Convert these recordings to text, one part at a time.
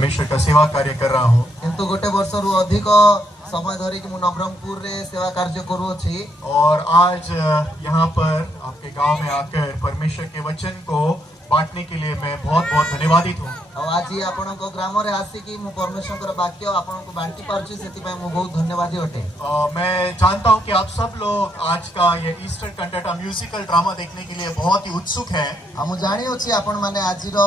परमेश्वर का सेवा कार्य कर रहा हूँ। किंतु गोटे वर्ष रु अधिक समय धरी कि मु नवरंगपुर रे सेवा कार्य करूँछि और आज यहाँ पर आपके गांव में आकर परमेश्वर के वचन को बांटने के लिए मैं बहुत बहुत धन्यवादित हूँ। आज आपण ग्राम रे आसिकी मु परमेश्वर वाक्य आपण को बांटी पार्छु सेति पय मु बहुत धन्यवादी अटे। मैं जानता हूँ कि आप सब लोग आज का ये ईस्टर कंटेटा म्यूजिकल ड्रामा देखने के लिए बहुत ही उत्सुक है। मु जानी अछि आपण माने आजिर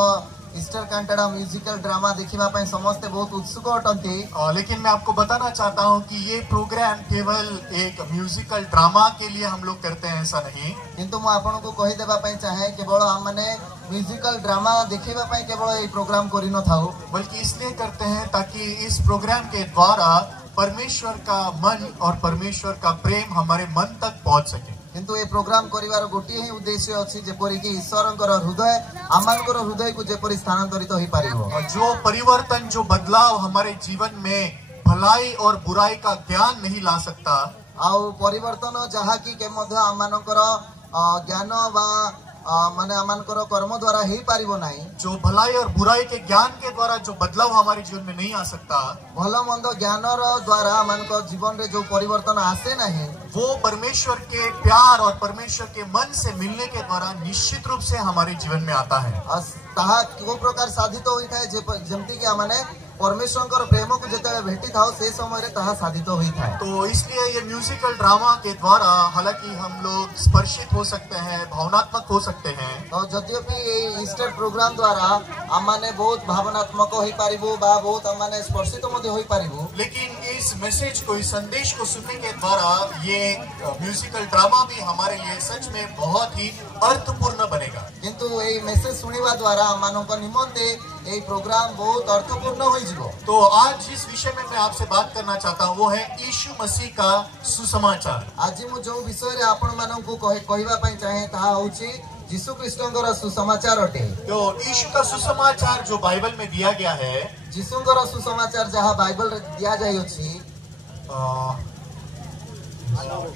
ईस्टर कंटेटा म्यूजिकल ड्रामा देखिबा पय समस्त बहुत उत्सुक अटंती। लेकिन मैं आपको बताना चाहता हूँ कि ये प्रोग्राम केवल एक म्यूजिकल ड्रामा के लिए हम लोग करते हैं, ऐसा नहीं। किंतु मु आपण को कहि देबा पय चाहे केवल हम माने म्यूजिकल ड्रामा देखिबा पय केवल ए प्रोग्राम करि न थाउ, बल्कि इसलिए करते हैं ताकि इस प्रोग्राम के द्वारा परमेश्वर का मन और परमेश्वर का प्रेम हमारे मन तक पहुंच सके। किंतु ए प्रोग्राम करिवार गोटी ही उद्देश्य अछि जेपरि कि ईश्वरंकर हृदय आमानकर हृदय को जेपरि स्थानांतरित होई पारिबो। और जो परिवर्तन, जो बदलाव हमारे जीवन में भलाई और बुराई का ज्ञान नहीं ला सकता, आउ परिवर्तन जहा कि के मध्य आमानकर ज्ञान बा माने आमानकर कर्म द्वारा ही पारिबो नाही, जो भलाई और बुराई के ज्ञान के द्वारा जो बदलाव हमारे जीवन में नहीं आ सकता, भल मंद ज्ञानर द्वारा आमानकर जीवन रे जो परिवर्तन आसे नाही, वो परमेश्वर के प्यार और परमेश्वर के मन से मिलने के द्वारा निश्चित रूप से हमारे जीवन में आता है। ताहा को प्रकार साधित होई थाए जेमति कि माने परमेश्वर प्रेम को जेते भेटी थाओ से समय रे ताहा साधित होई थाए। तो इसलिए ये म्यूजिकल ड्रामा के द्वारा हालांकि हम लोग स्पर्शित हो सकते हैं, भावनात्मक हो सकते हैं, तो यद्यपि ईस्टर प्रोग्राम द्वारा आमाने बहुत भावनात्मक होई पारिबो बा बहुत आमाने स्पर्शित मध्ये होई पारिबो, लेकिन इस मैसेज को, इस संदेश को सुनने के द्वारा ये म्यूजिकल ड्रामा भी हमारे लिए सच में बहुत ही अर्थपूर्ण बनेगा। किंतु ए मैसेज सुनिवा द्वारा आमानक निमंते ए प्रोग्राम बहुत अर्थपूर्ण होई जिवो। तो आज जिस विषय में मैं आपसे बात करना चाहता हूँ वो है यीशु मसीह का सुसमाचार। आज मु जो विषय रे आपण माननकु कहिबा पई चाहे ताहा होची यीशु ख्रीष्टंकर सुसमाचार अटे। तो यीशु का सुसमाचार जो बाइबल में दिया गया है, यीशुंकर सुसमाचार जहाँ बाइबल रे दिया जाय अछि,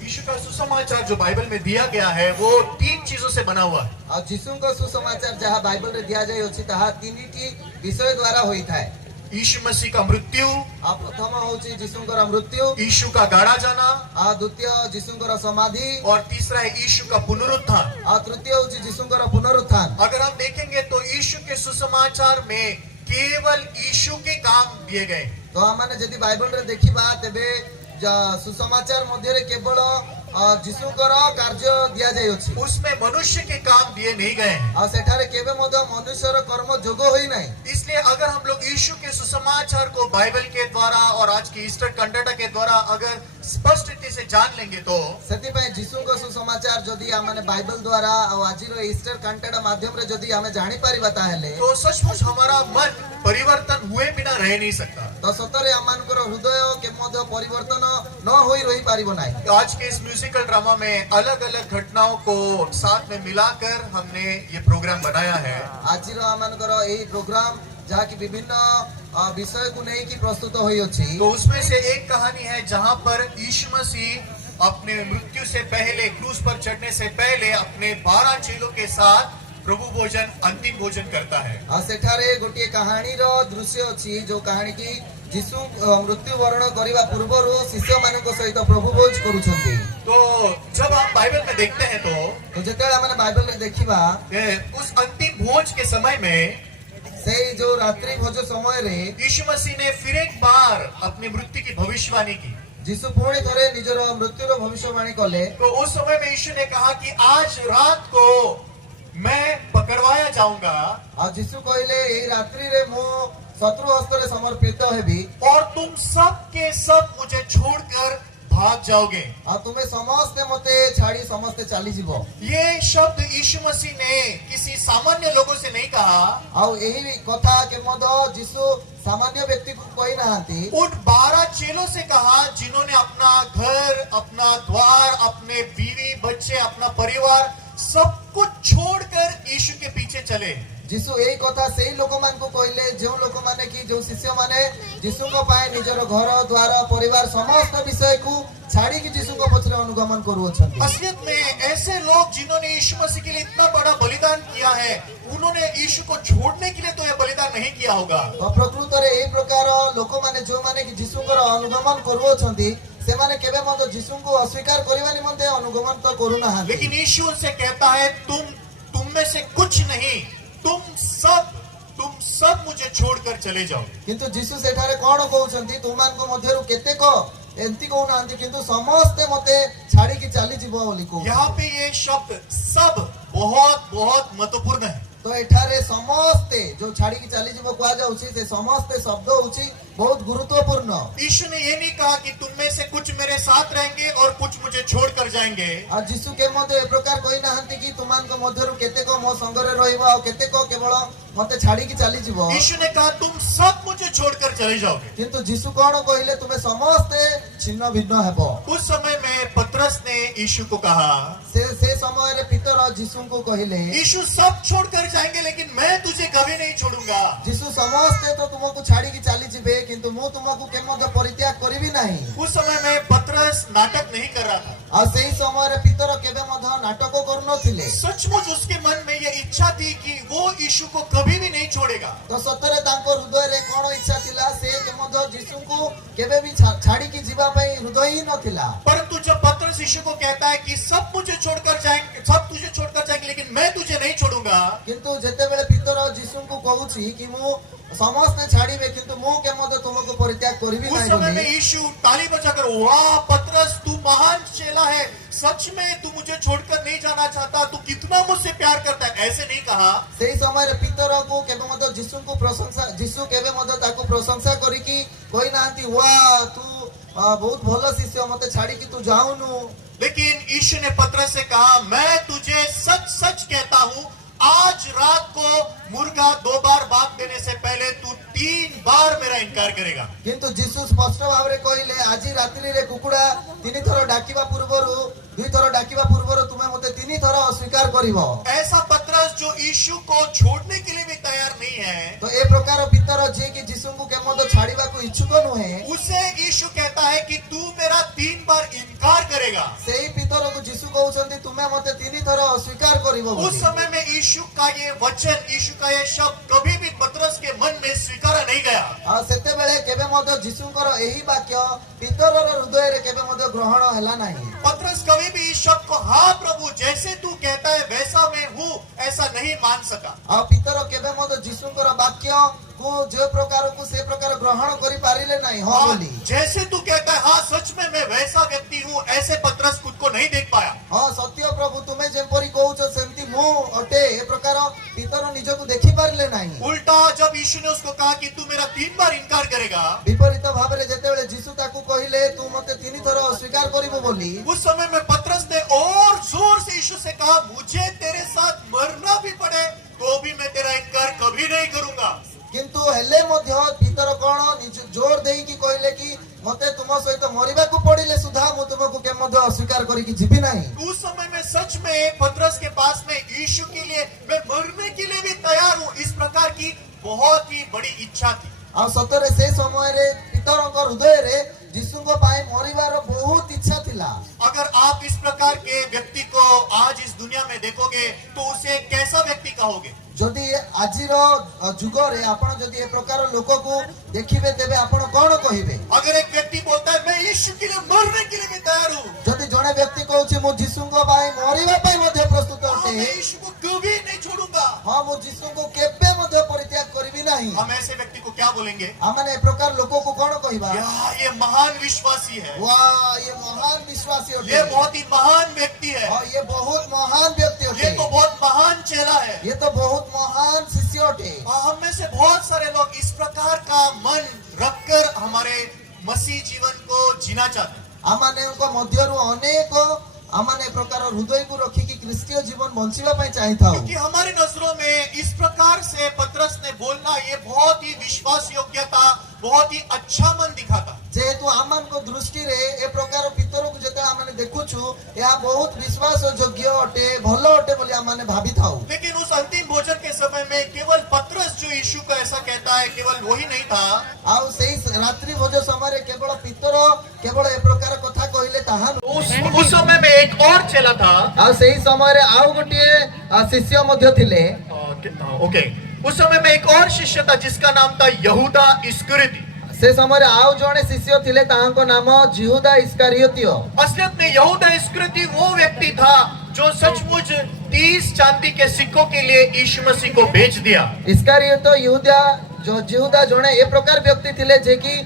यीशु का सुसमाचार जो बाइबल में दिया गया है वो 3 चीजों से बना हुआ है। और यीशुंकर सुसमाचार जहाँ बाइबल रे दिया जाय अछि ताहा 3टी विषय द्वारा होई थाए। यीशु मसीह का मृत्यु, प्रथम होची यीशुंकर मृत्यु, यीशु का गाड़ा जाना, द्वितीय यीशुंकर समाधि, और तीसरा है यीशु का पुनरुत्थान, तृतीय होची यीशुंकर पुनरुत्थान। अगर हम देखेंगे तो यीशु के सुसमाचार में केवल यीशु के काम दिए गए। तो हमने यदि बाइबल रे देखिबा तेबे सुसमाचार मध्य रे केवल यीशुंकर कार्य दिया जाय अछि, उसमें मनुष्य के काम दिए नहीं गए हैं और सेठारे केबे मध्य मनुष्यर कर्म जोग होई नाही। इसलिए अगर हम लोग यीशु के सुसमाचार को बाइबल के द्वारा और आज की ईस्टर कंटेटा के द्वारा अगर स्पष्ट रीति से जान लेंगे तो सेति पय यीशुंकर सुसमाचार जदि हमने बाइबल द्वारा और आजिर ईस्टर कंटेटा माध्यम रे जदि हमें जानि पारिबा ताहेले तो सचमुच हमारा मन परिवर्तन हुए बिना रह नहीं सकता। तो सतरे अमानकर हृदय के मध्य परिवर्तन न होई रही पारिबो नाही। आज के इस म्यूजिकल ड्रामा में अलग अलग घटनाओं को साथ में मिलाकर हमने ये प्रोग्राम बनाया है। आज अमानकर यही प्रोग्राम जहाँ की विभिन्न विषय को नहीं की प्रस्तुत हुई अछि, तो उसमें से एक कहानी है जहाँ पर यीशु मसीह अपने मृत्यु से पहले, क्रूस पर चढ़ने से पहले अपने 12 चेलों के साथ प्रभु भोजन, अंतिम भोजन करता है। सेठारे गोटे कहानी रो दृश्य अछि जो कहानी की यीशु मृत्यु वर्ण करिवा पूर्वरु शिष्य मानक सहित प्रभु भोज करूछंती। तो जब आप बाइबल में देखते हैं तो जेतेला हमने बाइबल में देखिबा उस अंतिम भोज के समय में, से जो रात्रि भोज समय रे यीशु मसीह ने फिर एक बार अपनी मृत्यु की भविष्यवाणी की। यीशु पुणी थरे निजर मृत्युर भविष्यवाणी कले। तो उस समय में यीशु ने कहा कि आज रात को मैं पकड़वाया जाऊंगा, और यीशु कहले ए रात्रि रे मो शत्रु हस्त रे समर्पित हेबी, और तुम सब के सब मुझे छोड़कर भाग जाओगे, और तुम्हें समस्त मते छाड़ी समस्त चाली जीवो। ये शब्द यीशु मसीह ने किसी सामान्य लोगों से नहीं कहा, और यही कथा के मध्य यीशु सामान्य व्यक्ति को कही नहांती, उन 12 चेलों से कहा जिन्होंने अपना घर, अपना द्वार, अपने बीवी बच्चे, अपना परिवार सब कुछ छोड़कर यीशु के पीछे चले। जीशु यही कथा सेही लोक मान को कहले जो लोक माने कि जो शिष्य माने जीशु को पाए निजर घर द्वार परिवार समस्त विषय को छाड़ी कि जीशु को पछरे अनुगमन करूछन। असलियत में ऐसे लोग जिन्होंने यीशु मसीह के लिए इतना बड़ा बलिदान किया है, उन्होंने यीशु को छोड़ने के लिए तो यह बलिदान नहीं किया होगा। तो प्रकृत रे एही प्रकार लोक माने जो माने कि जीशु को अनुगमन करूछंती से माने केबे मत जीशु को अस्वीकार करबा निमंते अनुगमन तो करू ना। लेकिन यीशु उनसे कहता है तुम में से कुछ नहीं, तुम सब मुझे छोड़कर चले जाओ। किंतु जीशु सेठारे कोन कहउछंती तुमान को मध्यरु केतेक एंती कहउनांती किंतु समस्त मते छाड़ी की चाली जीव बोली को। यहाँ पे ये शब्द सब बहुत बहुत महत्वपूर्ण है। तो एठारे समस्ते जो छाड़ी की चाली जीव कहा जाउछि से समस्ते शब्द होछि बहुत गुरुत्वपूर्ण। यीशु ने ये नहीं कहा कि तुम में से कुछ मेरे साथ रहेंगे और कुछ मुझे छोड़कर जाएंगे। आ जीशु के मध्य ए प्रकार कहि नाहंती कि तुमान को मध्यरु केतेक मो संगरे रहइबा और केतेक केवल मते छाड़ी की चाली जीव। यीशु ने कहा तुम सब मुझे छोड़कर चले जाओगे। किंतु जीशु कोन कहिले तुमे समस्ते छिन्न भिन्न हेबो। उस समय में पतरस ने यीशु को कहा, से समय रे पितर जीशु को कहिले यीशु सब छोड़कर जाएंगे लेकिन मैं तुझे कभी नहीं छोड़ूंगा। जीशु समस्ते तो तुमको छाड़ी की चाली जीवे किंतु मु तुमको के मध्य परित्याग करिवि नाही। उस समय में पतरस नाटक नहीं कर रहा था। आ सेही समय रे पितर केबे मध्य नाटक करनथिले। सचमुच उसके मन में यह इच्छा थी कि वो यीशु को कभी भी नहीं छोड़ेगा। तो सतरे तांको हृदय रे कोन इच्छा थिला से के मध्य जीशु को केबे भी छाड़ी की जीवा पई हृदय ही नथिला। परंतु जब पतरस यीशु को कहता है कि सब मुझे छोड़कर जाएंगे, सब तुझे छोड़कर जाएंगे लेकिन मैं तुझे नहीं छोड़ूंगा। किंतु जेते बेले पितर जीशु को कहूची कि मु समस्त छाड़ीबे किंतु मु के मध्य तुमको परित्याग करिवि उस नाही समय में बोली। यीशु ताली बजाकर, वाह पतरस तू महान चेला है, सच में तू मुझे छोड़कर नहीं जाना चाहता, तू कितना मुझसे प्यार करता है, ऐसे नहीं कहा। सेही समय रे पितर को केबे मध्य जीशु को प्रशंसा जीशु केबे मध्य ताको प्रशंसा करी कि कोई नांती वाह तू बहुत भलो शिष्य मते छाड़ी कि तू जाऊनु। लेकिन यीशु ने पतरस से कहा, मैं तुझे सच सच कहता हूं, आज रात को मुर्गा 2 बार बाप देने से पहले तू 3 बार मेरा इनकार करेगा। किंतु जीशु स्पष्ट भाव रे कहले आज रात्रि रे कुकुड़ा 3 थर डाकिबा पूर्वरु 2 थर डाकिबा पूर्वरु तुमे मते 3 थर अस्वीकार करिवो। ऐसा पतरस जो यीशु को छोड़ने के लिए भी तैयार नहीं है, तो ए प्रकार पितर जे कि जीशु को के मते छाड़ीबा को इच्छुक नुहे, उसे यीशु कहता है कि तू मेरा 3 बार इनकार करेगा। सेही पितर को जीशु कहउछंती तुमे मते 3 थर अस्वीकार करिवो। उस समय में यीशु का ये वचन, यीशु का ये शब्द कभी भी पतरस के मन में स्वीकारा नहीं गया। आ सेते बेले केबे मते जीशुकर एही वाक्य पितर हृदय रे केबे मते ग्रहण हैला नाही। पतरस कभी भी इस शब्द को हाँ प्रभु जैसे तू कहता है वैसा मैं हूँ ऐसा नहीं मान सका। आ पितर केबे मते जीशुकर वाक्य को जो प्रकार को से प्रकार ग्रहण करि पारिले नाही। हां बोली जैसे तू कहता है हाँ सच में मैं वैसा व्यक्ति हूँ, ऐसे पतरस खुद को नहीं देख पाया। हां सत्य प्रभु तुमे जेपरि कहउछ सेमति मु अटे ए प्रकार पितर निजको देखि पारिले नाही। उल्टा जब यीशु ने उसको कहा कि तू मेरा 3 बार इनकार करेगा, विपरीत भाव रे जेते बेले जीशु ताकू कहिले तू मते 3 थर अस्वीकार करिवो बोली, उस समय में पतरस ने और जोर से यीशु से कहा, मुझे तेरे साथ मरना भी पड़े तो भी मैं तेरा इनकार कभी नहीं करूंगा। किंतु हेले मध्य पितर कोन जोर देई कि कहिले कि मते तुम सहित मरिबा को पड़िले सुधा मु तुमको के मध्य अस्वीकार करी कि जीवी नाही। उस समय में सच में पतरस के पास में यीशु के लिए मैं मरने के लिए भी तैयार हूँ, इस प्रकार की बहुत ही बड़ी इच्छा थी। आ सतरे से समय रे पितरक हृदय रे जीशु को पाए मरिबार बहुत इच्छा थिला। अगर आप इस प्रकार के व्यक्ति को आज इस दुनिया में देखोगे तो उसे कैसा व्यक्ति कहोगे? जदि आजिर जुग रे आपण जदि ए प्रकार लोक को देखिबे तेबे आपण कोन कहिबे? अगर एक व्यक्ति बोलता है मैं यीशु के लिए मरने के लिए भी तैयार हूँ, जदि जने व्यक्ति कहउछि मु जीशु को पाए मरिबा पई मध्ये प्रस्तुत अटे, मैं यीशु को कभी नहीं छोड़ूंगा, हां मु जीशु को केबे मध्ये परित्याग करिवि नाही, हम ऐसे व्यक्ति को क्या बोलेंगे? आमाने ए प्रकार लोक को कोन कहिबा? ये महान विश्वासी है, वाह ये महान विश्वासी अटे, ये बहुत ही महान व्यक्ति है, हां ये बहुत महान व्यक्ति ये अटे, तो बहुत महान चेला है, ये तो बहुत महान शिष्य अटे। हम में से बहुत सारे लोग इस प्रकार का मन रखकर हमारे मसीह जीवन को जीना चाहते हैं। आमाने मध्यरु अनेक आमाने प्रकार हृदय को रखी कि क्रिस्टीय जीवन बंचिबा पई चाहिता, क्योंकि हमारी नजरों में इस प्रकार से पतरस ने बोलना ये बहुत ही विश्वास योग्यता, बहुत ही अच्छा मन दिखाता। जेहेतु आमान को दृष्टि रे ए प्रकार पितर को जते आमाने देखुछु देखुछु या बहुत विश्वास योग्य अटे भलो अटे बोली हम माने भाभी थाउ। लेकिन उस अंतिम भोजन के समय में केवल पतरस जो यीशु को ऐसा कहता है, केवल वही नहीं था। आउ सेही रात्रि भोजन समय रे केवल पितर केवल ए प्रकार कथा कहिले ताहा उस समय में एक और चेला था। आउ सेही समय रे आउ गोटिए शिष्य मध्य थिले। ओके, उस समय में एक और शिष्य था जिसका नाम था यहूदा इस्करियोती। से समय रे आउ जणे शिष्य थिले ताहांको नाम यहूदा इस्करियोती। असलियत में यहूदा इस्करियोती वो व्यक्ति था जो सचमुच 30 चांदी के सिक्कों के लिए यीशु मसीह को बेच दिया। इस्करियोत यहूदा जो यहूदा जणे ए प्रकार व्यक्ति थिले जे कि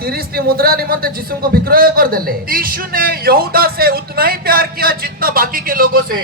30 टी मुद्रा निमंते यीशु को विक्रय कर देले। यीशु ने यहूदा से उतना ही प्यार किया जितना बाकी के लोगों से।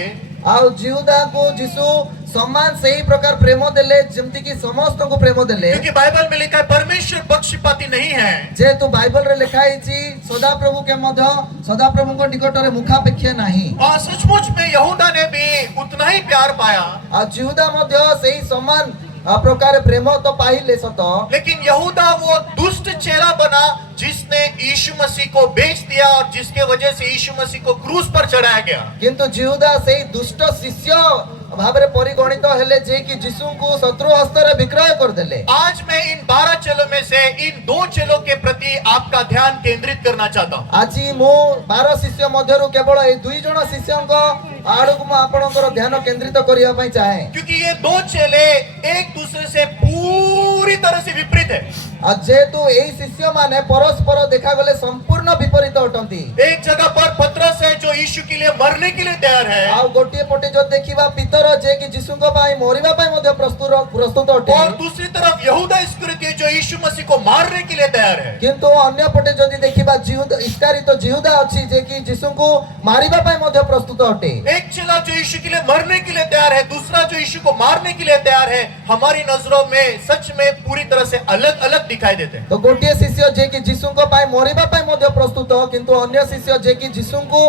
आउ यहूदा को यीशु सम्मान सही प्रकार प्रेम देले जेमति कि समस्त को प्रेम देले। क्योंकि बाइबल में लिखा है परमेश्वर पक्षपाती नहीं है। जे तो बाइबल रे लिखा हिची सदा प्रभु के मध्य सदा प्रभु को निकट रे मुखापेक्ष नहीं। और सचमुच में यहूदा ने भी उतना ही प्यार पाया। आ यहूदा मध्य सही सम्मान प्रकार प्रेम तो पाइले सत। लेकिन यहूदा वो दुष्ट चेला बना जिसने यीशु मसीह को बेच दिया और जिसके वजह से यीशु मसीह को क्रूस पर चढ़ाया गया। किंतु यहूदा सही दुष्ट शिष्य भाबरे परिगणित हेले जे कि यीशु को शत्रु हस्त रे विक्रय कर देले। आज मैं इन 12 चेलों में से इन 2 चेलों के प्रति आपका ध्यान केंद्रित करना चाहता हूँ। आज मो 12 शिष्य मध्यरु केवल ए 2 जण शिष्यंको आड़क मु आपनकर ध्यान केंद्रित करिया पई चाहे। क्योंकि ये 2 चेले एक दूसरे से पूरी तरह से विपरीत है। जेतु एई शिष्य माने परस्पर देखा गले संपूर्ण विपरीत अटंती। एक जगह पर पतरस है जो यीशु के लिए मरने के लिए तैयार है। आ गोटिए पटे जो देखिबा पितर जे कि यीशु को पाई मरिबा पाई मध्ये प्रस्तुत अटे। और दूसरी तरफ यहूदा इस्करियोती जो यीशु मसीह को मारने के लिए तैयार है। किंतु अन्य पटे जदि देखिबा यहूदा इस्करियोत यहूदा अछि जे कि यीशु को मारिबा पाई मध्ये प्रस्तुत अटे। एक चेला जो यीशु के लिए मरने के लिए तैयार है, दूसरा जो यीशु को मारने के लिए तैयार है, हमारी नजरों में सच में पूरी तरह से अलग-अलग दिखाई देते हैं। तो गोटिए शिष्य जे कि यीशु को पाई मरिबा पाई मध्ये प्रस्तुत किंतु अन्य शिष्य जे कि यीशु को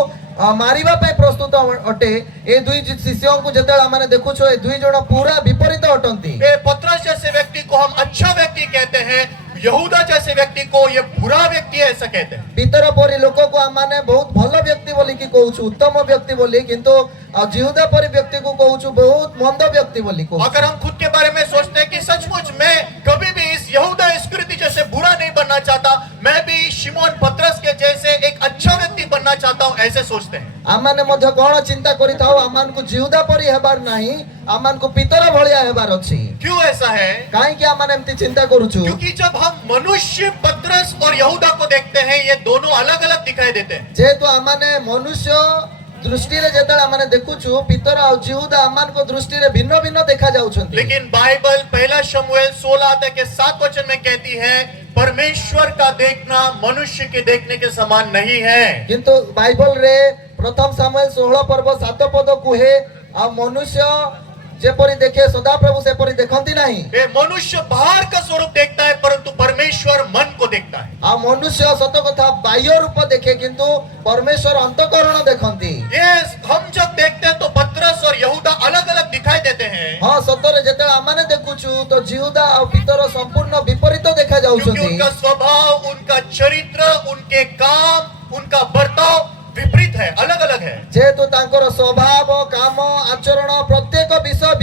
मारिबा पाई प्रस्तुत अटे। ए 2 शिष्यों को जेतेला माने देखुछो ए 2 जण पूरा विपरीत अटंती। ए पतरस जैसे व्यक्ति को हम अच्छा व्यक्ति कहते हैं, यहूदा जैसे व्यक्ति को ये बुरा व्यक्ति है ऐसा कहते हैं। पितर परि लोक को हम माने बहुत भलो व्यक्ति बोली कि कहूछु उत्तम व्यक्ति बोली किंतु यहूदा परि व्यक्ति को कहूछु बहुत मंद व्यक्ति बोली कहूछु। अगर हम खुद के बारे में सोचते हैं कि सचमुच मैं कभी भी इस यहूदा इस्करियोती जैसे बुरा नहीं बनना चाहता, मैं भी शिमोन पतरस के जैसे एक अच्छा व्यक्ति बनना चाहता हूं, ऐसे सोचते हैं। आमाने मध्य कोन चिंता करिथाउ आमान को यहूदा परि हेबार नाही, आमान को पितर भलिया हेबार अछि। क्यों ऐसा है? काहे कि आमान एमती चिंता करूछु? क्योंकि जब हम मनुष्य पतरस और यहूदा को देखते हैं, ये दोनों अलग-अलग दिखाई देते हैं। जेतु आमाने मनुष्य दृष्टि रे जेतला माने देखुछु पितर आ यहूदा आमान को दृष्टि रे भिन्न भिन्न देखा जाउछन्ति। लेकिन बाइबल 1 शमूएल 16 के 7 वचन में कहती है परमेश्वर का देखना मनुष्य के देखने के समान नहीं है। किंतु बाइबल रे प्रथम सामुएल 16 पर्व 7 पद कुहे आ मनुष्य जेपरि देखे सदा प्रभु से परि देखंती नहीं। ये मनुष्य बाहर का स्वरूप देखता है परंतु परमेश्वर मन को देखता है। आ मनुष्य सत कथा बाह्य रूप देखे किंतु परमेश्वर अंतःकरण देखंती। ये हम जब देखते हैं तो पतरस और यहूदा अलग-अलग दिखाई देते हैं। हां सतरे जेते आमाने देखुछु तो यहूदा और पितर संपूर्ण विपरीत देखा जाउछन्ति। क्योंकि उनका स्वभाव, उनका चरित्र, उनके काम, उनका बर्ताव विपरीत है, अलग-अलग है। जेतु तांकर स्वभाव काम आचरण प्रत्येक विषय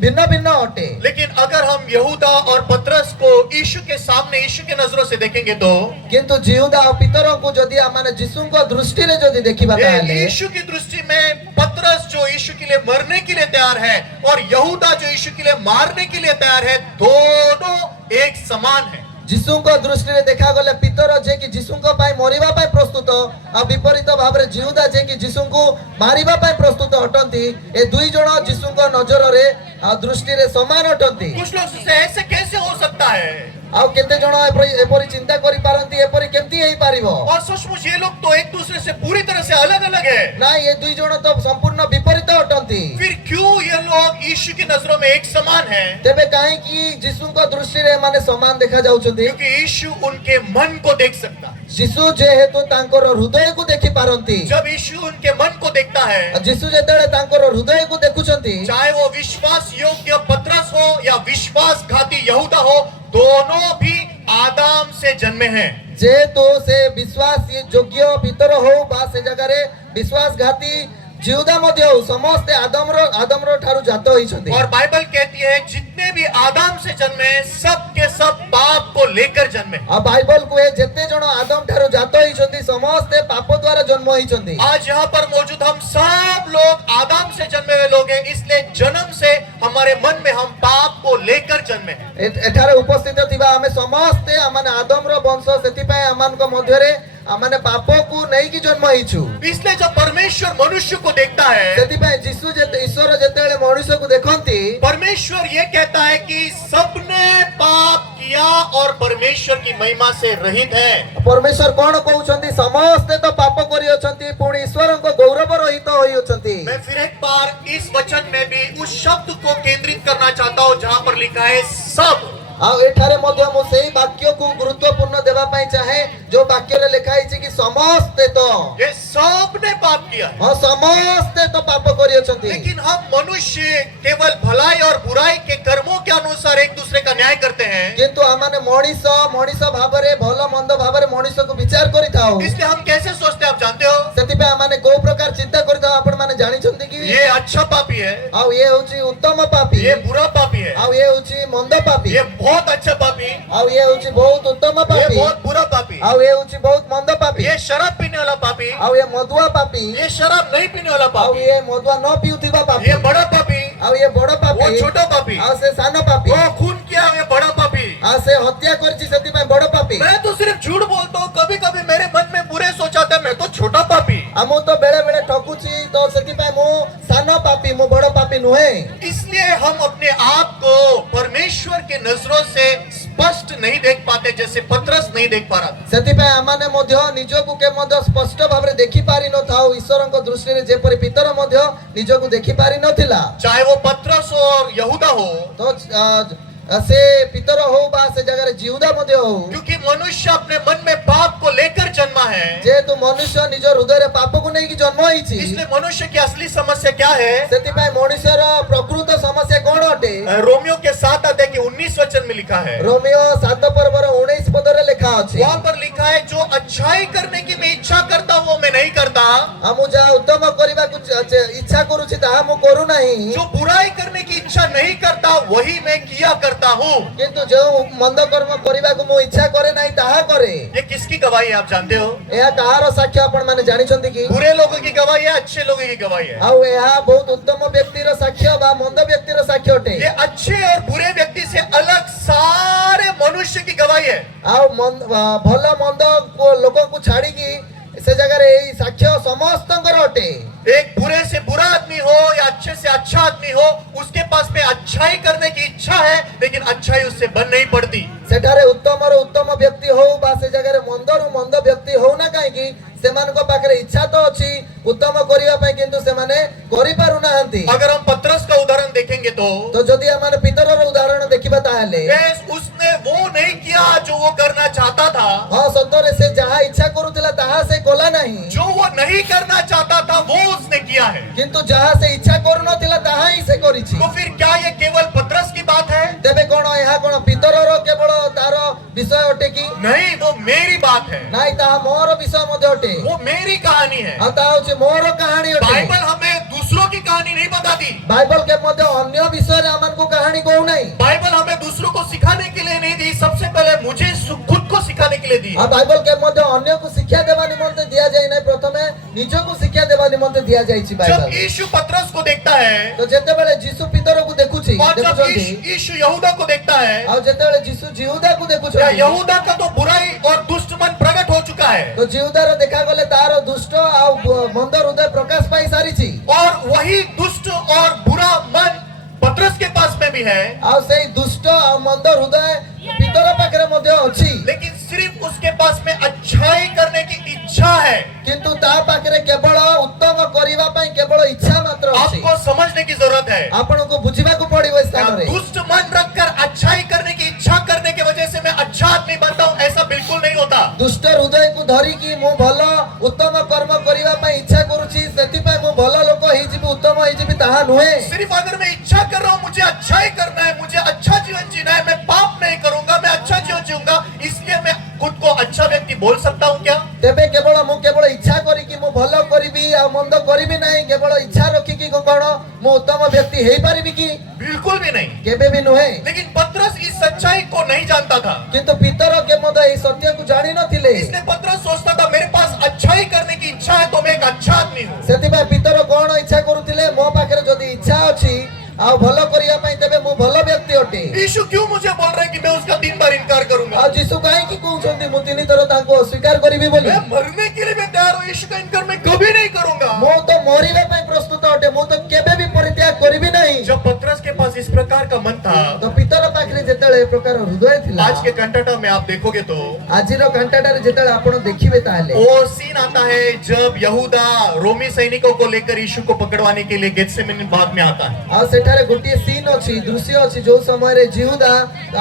भिन्न भिन्न अटे। लेकिन अगर हम यहूदा और पतरस को यीशु के सामने यीशु के नजरों से देखेंगे तो किंतु यहूदा और पितर को जदि आमाने यीशु को दृष्टि रे जदि देखिबा ताले यीशु की दृष्टि में पतरस जो यीशु के लिए मरने के लिए तैयार है और यहूदा जो यीशु के लिए मारने के लिए तैयार है, दोनों एक समान है। यीशु को दृष्टि रे देखा गले पितर जे कि यीशु को पाई मरिबा पाई प्रस्तुत आ विपरीत भाव रे यहूदा जे कि यीशु को मारिबा पाई प्रस्तुत अटंती। ए 2 जण यीशु को नजर रे आ दृष्टि रे समान अटंती। कुछ लोग सोचते हैं ऐसे कैसे हो सकता है? आ केते जण एपरि चिंता करि पारंती एपरि केमती हेई पारिबो? और सचमुच ये लोग तो एक दूसरे से पूरी तरह से अलग-अलग है। ना ये 2 जण तो संपूर्ण विपरीत अटंती। फिर क्यों ये लोग यीशु की नजरों में एक समान हैं? तेबे काहे कि यीशु को दृष्टि रे माने समान देखा जाउछन्ती? क्योंकि यीशु उनके मन को देख सकता है। यीशु जेहेतु तांकर हृदय को देखि पारंती। जब यीशु उनके मन को देखता है, यीशु जेतेले तांकर हृदय को देखुछन्ती, चाहे वो विश्वास योग्य पतरस हो या विश्वासघाती यहूदा हो, दोनों भी आदम से जन्मे हैं। जेतु से विश्वास योग्य पितर हो बा से जगह रे विश्वासघाती जिहुदा मध्य हो समस्ते आदमरो ठारू जात होइछन्ति और बाइबल कहती है जितने भी आदम से जन्मे सब के सब पाप को लेकर जन्मे। आ बाइबल को जेते जण आदम ठारू जात होइछन्ति समस्ते पाप द्वारा जन्म होइछन्ति। आज यहाँ पर मौजूद हम सब लोग आदम से जन्मे हुए लोग हैं, इसलिए जन्म से हमारे मन में हम पाप को लेकर जन्मे हैं। एठारे उपस्थित थिबा हमें समस्ते माने आदमरो वंश सेतिपाय आमानक मध्यरे आमाने पाप को नहीं की जन्म होइछु। इसलिए जब परमेश्वर मनुष्य को देखता है, सेतिपाय यीशु जेते ईश्वर जेतेले मनुष्य को देखंती परमेश्वर ये कहता है कि सबने पाप किया और परमेश्वर की महिमा से रहित है। परमेश्वर कोन कहउछन्ती समस्ते तो पाप करि अछन्ती पुणी ईश्वर को गौरव रहित होई अछन्ती। मैं फिर एक बार इस वचन में भी उस शब्द को केंद्रित करना चाहता हूँ जहाँ पर लिखा है सब। आ एठारे मध्य मो सेही वाक्य को गुरुत्वपूर्ण देबा पई चाहे जो वाक्य रे लिखा है कि समस्ते तो ये सब ने पाप किया है। हां समस्ते तो पाप करि अछन्ती। लेकिन हम मनुष्य केवल भलाई और बुराई के कर्मों के अनुसार एक दूसरे का न्याय करते हैं। किंतु आमाने मनीष भाबरे भलो मंद भाबरे मनीष को विचार करि थाओ। इसलिए हम कैसे सोचते हैं आप जानते हो? सेति पे आमाने को प्रकार चिंता करि थाओ आपण माने जानि छन्ती कि ये अच्छा पापी है, आ ये होची उत्तम पापी, ये बुरा पापी है, आ ये होची मंद पापी, ये बहुत अच्छा पापी, आ ये होची बहुत उत्तम ये पापी, बहुत बुरा पापी, आ ये होची बहुत मंद पापी, ये शराब पीने वाला पापी, आ ये मदुआ पापी, ये शराब नहीं पीने वाला आ पापी, ये मदुआ न पिउथिबा पापी, ये बड़ा पापी, आ ये बड़ वो पापी, छोटा पापी, आ से सान पापी, वो खून किया ये बड़ा पापी। आ से हत्या करछि सेति पे बड़ पापी। मैं तो सिर्फ झूठ बोलता हूँ, कभी कभी मेरे मन में बुरे सोचाते मैं तो छोटा पापी। हमु तो बेले बेले ठकुछि तो सेति पे मो सान पापी मो बड़ पापी नुहे। इसलिए हम अपने आप को परमेश्वर के नजरों से स्पष्ट नहीं देख पाते, जैसे पतरस नहीं देख पा रहा था। सेति पे आमाने मध्य निजकु के मध्य स्पष्ट भाबरे देखि पारि न थाउ ईश्वरक दृष्टि रे जेपरि पितर मध्य निजकु देखि पारि नथिला। चाहे वो पतरस और यहूदा हो, तो से पितर हो बा से जगह रे जिहुदा मध्य हो, क्योंकि मनुष्य अपने मन में पाप को लेकर जन्मा है। जेतु मनुष्य निज हृदय रे पाप को नहीं की जन्म होइछि। इसलिए मनुष्य की असली समस्या क्या है? सेति पे मनुष्यर प्रकृत समस्या कोन अटे? रोमियो के 7 अध्याय के 19 वचन में लिखा है। रोमियो 7 पर्वर 19 पद रे लिखा अछि। वहाँ पर लिखा है जो अच्छाई करने की मैं इच्छा करता हूँ वो मैं नहीं करता, हमु जा उत्तम करिबा कुछ इच्छा करूछि ता हम करू नहीं, जो बुराई करने की इच्छा नहीं करता वही मैं किया करता हूँ। किंतु जो मंद कर्म करिबा को मो इच्छा करे नहीं ताहा करे। ये किसकी गवाही है आप जानते हो? एहा कहार साक्ष्य आपण माने जानि छथि कि बुरे लोगों की गवाही है, अच्छे लोगों की गवाही है। आउ एहा बहुत उत्तम व्यक्ति रो साक्ष्य बा मंद व्यक्ति रो साक्ष्य अटे। ये अच्छे और बुरे व्यक्ति से अलग सारे मनुष्य की गवाही है। आउ भलो मंद को लोगों को छाड़ी की से जगह रे एही साक्ष्य समस्तंकर अटे। एक बुरे से बुरा आदमी हो या अच्छे से अच्छा आदमी हो, उसके पास में अच्छाई करने की इच्छा है, लेकिन अच्छाई उससे बन नहीं पड़ती। सेठारे उत्तम रो उत्तम व्यक्ति हो बा से जगह रे मंद रो मंद व्यक्ति हो ना काहे कि सेमान को पाखरे इच्छा तो अछि उत्तम करिवा पय, किंतु से माने करि पारु नाहंती। अगर हम पतरस का उदाहरण देखेंगे तो जदि हमारे पितर रो उदाहरण देखिबा ताहले उसने वो नहीं किया जो वो करना चाहता था। हां सतरे से जहा इच्छा करूतिला ताहा से कोला नहीं, जो वो नहीं करना चाहता था वो उसने किया है, किंतु जहा से इच्छा करू नथिला ताहा ही से करिछि। तो फिर क्या ये केवल पतरस की बात है? तेबे कोन एहा कोन पितर रो केवल तार विषय अटे कि? नहीं, वो मेरी बात है, नाही ताहा मोर विषय मध्ये अटे, वो मेरी कहानी है। आ ताहा होछि मोर कहानी अटे। बाइबल हमें दूसरों की कहानी नहीं बताती। बाइबल के मध्ये अन्य विषय रे हमन को कहानी कहू नहीं। बाइबल हमें दूसरों को सिखाने के लिए नहीं दी, सबसे पहले मुझे खुद को सिखाने के लिए दी। आ बाइबल के मध्ये अन्य को शिक्षा देबा निमंते दिया जाय नै, प्रथमे निज को शिक्षा देबा निमंते दिया जाय छि। जब बाइबल यीशु पतरस को देखता है तो जेते बेले यीशु पितर को देखुछि, और जब देखुछंती यीशु यहूदा को देखता है, आ जेते बेले यीशु जिहुदा को देखुछंती, यहूदा का तो बुराई और दुष्ट मन प्रकट हो चुका है, तो जिहुदा रो देखा गले तार दुष्ट आ मंद हृदय प्रकाश पाई सारी छि। और वही दुष्ट और बुरा मन पतरस के पास में भी है, आ सेही दुष्ट आ मंद हृदय पितर पाखरे मध्ये अछि, लेकिन सिर्फ उसके पास में अच्छाई करने की इच्छा है। किंतु ता पाखरे केवल उत्तम करिवा पई केवल इच्छा मात्र अछि। आपको समझने की जरूरत है, आपण को बुझिबा को पड़िबो स्थान रे। दुष्ट मन रखकर अच्छाई करने की इच्छा करने की वजह से मैं अच्छा आदमी बनता हूँ, ऐसा बिल्कुल नहीं होता। दुष्ट हृदय को धरी की मु भलो उत्तम कर्म करिवा पई इच्छा करूछि, सेति पई मु भलो लोक होई जिबि, उत्तम होई जिबि, ताहा नुहे। सिर्फ अगर मैं इच्छा कर रहा हूँ मुझे अच्छा ही करना है, मुझे अच्छा जीवन जीना है, मैं पाप नहीं करूंगा, मैं अच्छा जीवन जीऊंगा, इसलिए मैं खुद को अच्छा व्यक्ति बोल सकता हूँ क्या? तेबे केवल मु केवल इच्छा करी कि मु भलो करिबि आ ମନ୍ଦ କରିବି ନାହିଁ କେବଳ ଇଚ୍ଛା ରଖିକି କଣ ମୁଁ ଉତ୍ତମ ବ୍ୟକ୍ତି ହେଇପାରିବି କି? बिल्कुल भी नहीं। କେବେ ବି ନୁହେଁ। लेकिन पतरस इस सच्चाई को नहीं जानता था। କିନ୍ତୁ ପିତର କେ ମଧ୍ୟ ଏହି ସତ୍ୟକୁ ଜାଣି ନଥିଲେ। इसलिए पतरस सोचता था मेरे पास अच्छाई करने की इच्छा है तो मैं एक अच्छा आदमी हूँ। ସେଥିପାଇଁ ପିତର କଣ ଇଚ୍ଛା କରୁଥିଲେ ମୋ ପାଖରେ ଯଦି ଇଚ୍ଛା ଅଛି ଆଉ ଭଲ କରିବା ପାଇଁ ତେବେ ମୁଁ ଭଲ ବ୍ୟକ୍ତି ଅଟେ। यीशु क्यों मुझे बोल रहा है कि मैं उसका 3 बार इनकार करूंगा? ଆଉ ଯୀଶୁ କାହିଁକି କହୁଛନ୍ତି ମୁଁ 3 ଥର ତାଙ୍କୁ ଅସ୍ୱୀକାର କରିବି ବୋଲି? मैं मरने के लिए मैं तैयार हूँ, यीशु का इनकार मैं कभी नहीं करूंगा। ମୁଁ ତ ମରିବା ପାଇଁ ପ୍ରସ୍ତୁତ ଅଟେ ମୁଁ ତ କେବେ ବି ପରିତ୍ୟାଗ କରିବି ନାହିଁ। जब पतरस के पास इस प्रकार का मन था, ତ ପିତର ପାଖରେ ଯେତେବେଳେ ଏ ପ୍ରକାର ହୃଦୟ ଥିଲା आज के कंटाटा में आप देखोगे तो ଆଜିର କାଣ୍ଟାଟାରେ ଯେତେବେଳେ ଆପଣ ଦେଖିବେ ତାହେଲେ वो सीन आता है जब यहूदा रोमी सैनिकों को लेकर यीशु को पकड़वाने के लिए गेत्सेमनी बाग में आता है। ଆଉ ସେଠାରେ ଗୋଟିଏ ସିନ୍ ଅଛି ଦୃଶ୍ୟ ଅଛି ଯୋଉ ସମୟରେ ଜିହୁଦା